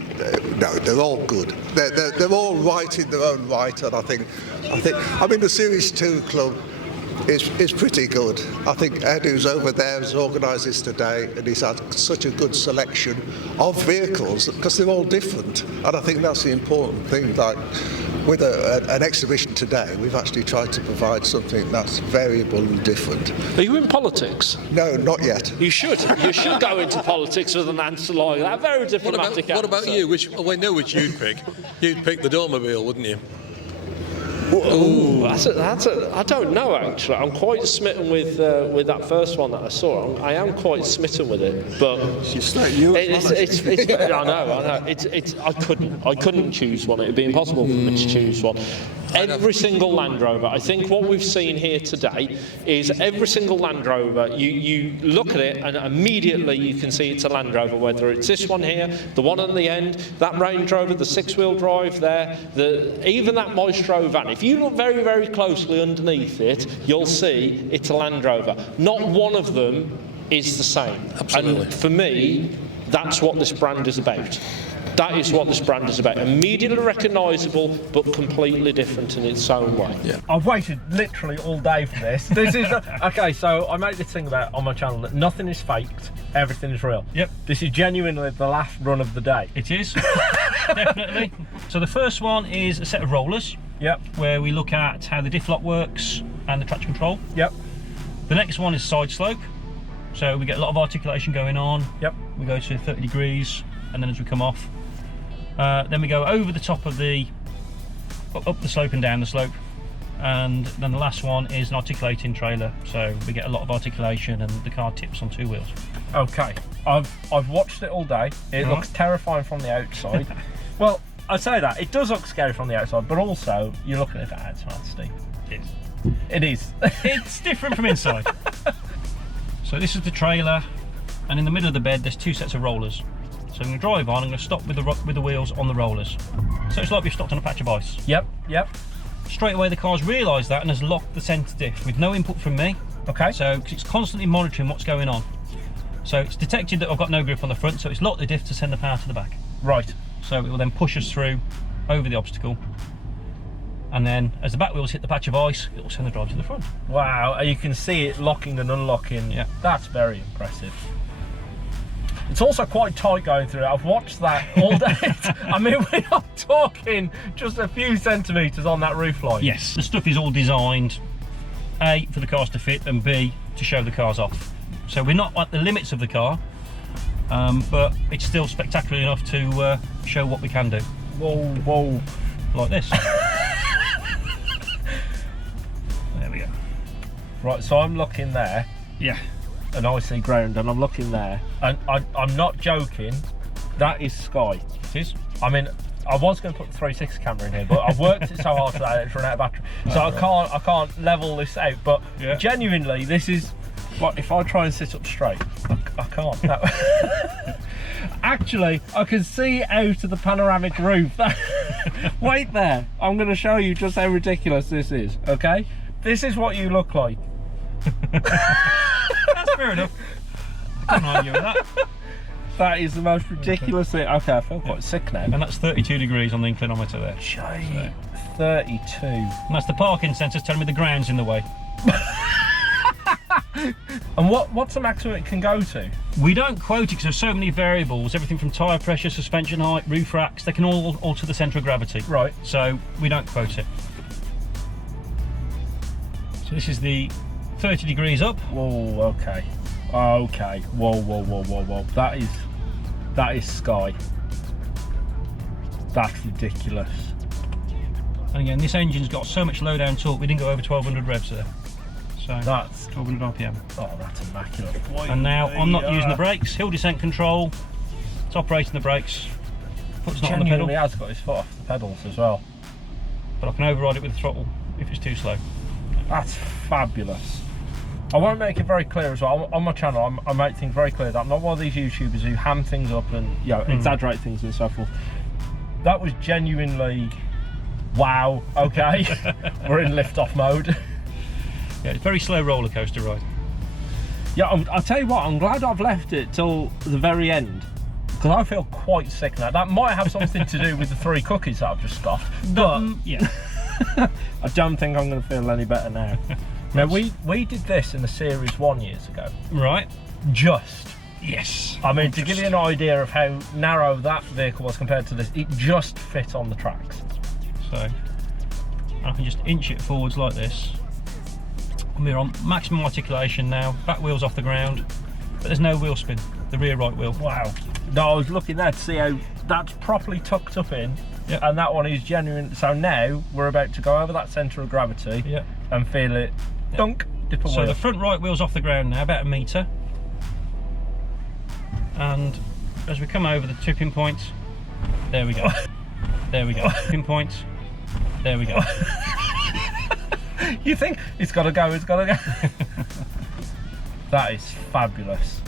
no, they're all good. They're all right in their own right, and I think the Series 2 club is pretty good. I think Ed, who's over there, has organised this today, and he's had such a good selection of vehicles because they're all different, and I think that's the important thing. Like with an exhibition today, we've actually tried to provide something that's variable and different. Are you in politics? No, not yet. You should. You should go into politics with an answer like that. Very diplomatic answer. What about you? I know which you'd pick. You'd pick the Dormobile, wouldn't you? Ooh, I don't know actually. I'm quite smitten with that first one that I saw. I am quite smitten with it, but I know. I couldn't choose one. It'd be impossible for me to choose one. Every single Land Rover, I think what we've seen here today is every single Land Rover, you look at it and immediately you can see it's a Land Rover, whether it's this one here, the one at the end, that Range Rover, the 6-wheel drive there, even that Maestro van. If you look very, very closely underneath it, you'll see it's a Land Rover. Not one of them is the same. Absolutely. And for me, that's what this brand is about. That is what this brand is about. Immediately recognisable, but completely different in its own way. Yeah. I've waited literally all day for this. This is okay. So I made this thing about on my channel that nothing is faked, everything is real. Yep. This is genuinely the last run of the day. It is, definitely. So the first one is a set of rollers. Yep. Where we look at how the diff lock works and the traction control. Yep. The next one is side slope. So we get a lot of articulation going on. Yep. We go to 30 degrees, and then as we come off. Then we go over the top of up the slope and down the slope, and then the last one is an articulating trailer, so we get a lot of articulation and the car tips on 2 wheels. Okay, I've watched it all day. It looks terrifying from the outside. Well, I'd say that it does look scary from the outside, but also you're looking at that outside, Steve. It is. It's different from inside. So this is the trailer, and in the middle of the bed there's 2 sets of rollers. So I'm going to drive on, I'm going to stop with the wheels on the rollers. So it's like we've stopped on a patch of ice. Yep. Straight away the car's realised that and has locked the centre diff with no input from me. Okay. So it's constantly monitoring what's going on. So it's detected that I've got no grip on the front, so it's locked the diff to send the power to the back. Right. So it will then push us through over the obstacle, and then as the back wheels hit the patch of ice, it will send the drive to the front. Wow, you can see it locking and unlocking. Yeah. That's very impressive. It's also quite tight going through it. I've watched that all day. I mean, we're not talking just a few centimetres on that roof line. Yes, the stuff is all designed, A, for the cars to fit, and B, to show the cars off. So we're not at the limits of the car, but it's still spectacular enough to show what we can do. Whoa, whoa. Like this. There we go. Right, so I'm looking there. Yeah. And I see ground, and I'm looking there. And I'm not joking, that is sky. It is. I mean, I was going to put the 360 camera in here, but I've worked it so hard today it's run out of battery. So I can't level this out. But genuinely, this is, like, if I try and sit up straight, I can't. No. Actually, I can see out of the panoramic roof. Wait there. I'm going to show you just how ridiculous this is, okay? This is what you look like. That's fair enough. I can't argue with that. That is the most ridiculous thing. Okay, I feel quite sick now. And that's 32 degrees on the inclinometer there. Gee, 32. And that's the parking sensors telling me the ground's in the way. And what's the maximum it can go to? We don't quote it because there's so many variables, everything from tyre pressure, suspension height, roof racks, they can all alter the centre of gravity. Right. So we don't quote it. So this is the 30 degrees up. Whoa, okay. Okay. Whoa, whoa, whoa, whoa, whoa. That is sky. That's ridiculous. And again, this engine's got so much low down torque, we didn't go over 1200 revs there. So that's 1200 RPM. Oh, that's immaculate. And now I'm not using the brakes, hill descent control, it's operating the brakes, foot's not on the pedal. He has got his foot off the pedals as well. But I can override it with the throttle if it's too slow. That's fabulous. I want to make it very clear as well, on my channel I make things very clear that I'm not one of these YouTubers who ham things up and exaggerate things and so forth. That was genuinely, wow, okay, we're in lift-off mode. Yeah, it's a very slow roller coaster ride. Yeah, I'll tell you what, I'm glad I've left it till the very end, because I feel quite sick now. That might have something to do with the 3 cookies that I've just got, but yeah. I don't think I'm going to feel any better now. Now, we did this in the Series 1 years ago. Right. Just. Yes. I mean, to give you an idea of how narrow that vehicle was compared to this, it just fit on the tracks. So, I can just inch it forwards like this. And we're on maximum articulation now, back wheel's off the ground, but there's no wheel spin, the rear right wheel. Wow. No, I was looking there to see how that's properly tucked up in, and that one is genuine. So now we're about to go over that centre of gravity and feel it dunk, dip away. So the front right wheel's off the ground now, about a metre. And as we come over the tipping point, there we go. There we go. Tipping point, there we go. You think it's got to go, it's got to go. That is fabulous.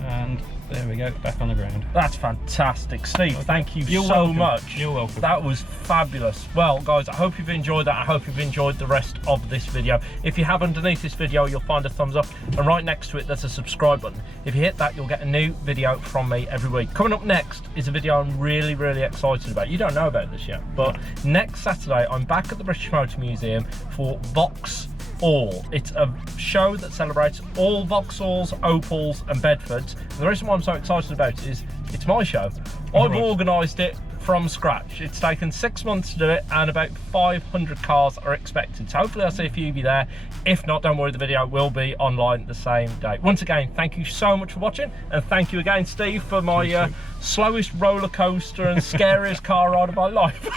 And there we go, back on the ground. That's fantastic. Steve, thank you so welcome. much. You're welcome. That was fabulous. Well, guys, I hope you've enjoyed that. I hope you've enjoyed the rest of this video. If you have, underneath this video, you'll find a thumbs up, and right next to it, there's a subscribe button. If you hit that, you'll get a new video from me every week. Coming up next is a video I'm really, really excited about. You don't know about this yet, but next Saturday, I'm back at the British Motor Museum for VAUX All. It's a show that celebrates all Vauxhalls, Opals and Bedfords. And the reason why I'm so excited about it is it's my show. I've organised it from scratch. It's taken 6 months to do it, and about 500 cars are expected. So hopefully I'll see a few of you there. If not, don't worry, the video will be online the same day. Once again, thank you so much for watching, and thank you again, Steve, for my slowest roller coaster and scariest car ride of my life.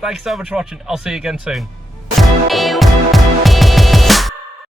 Thanks so much for watching. I'll see you again soon.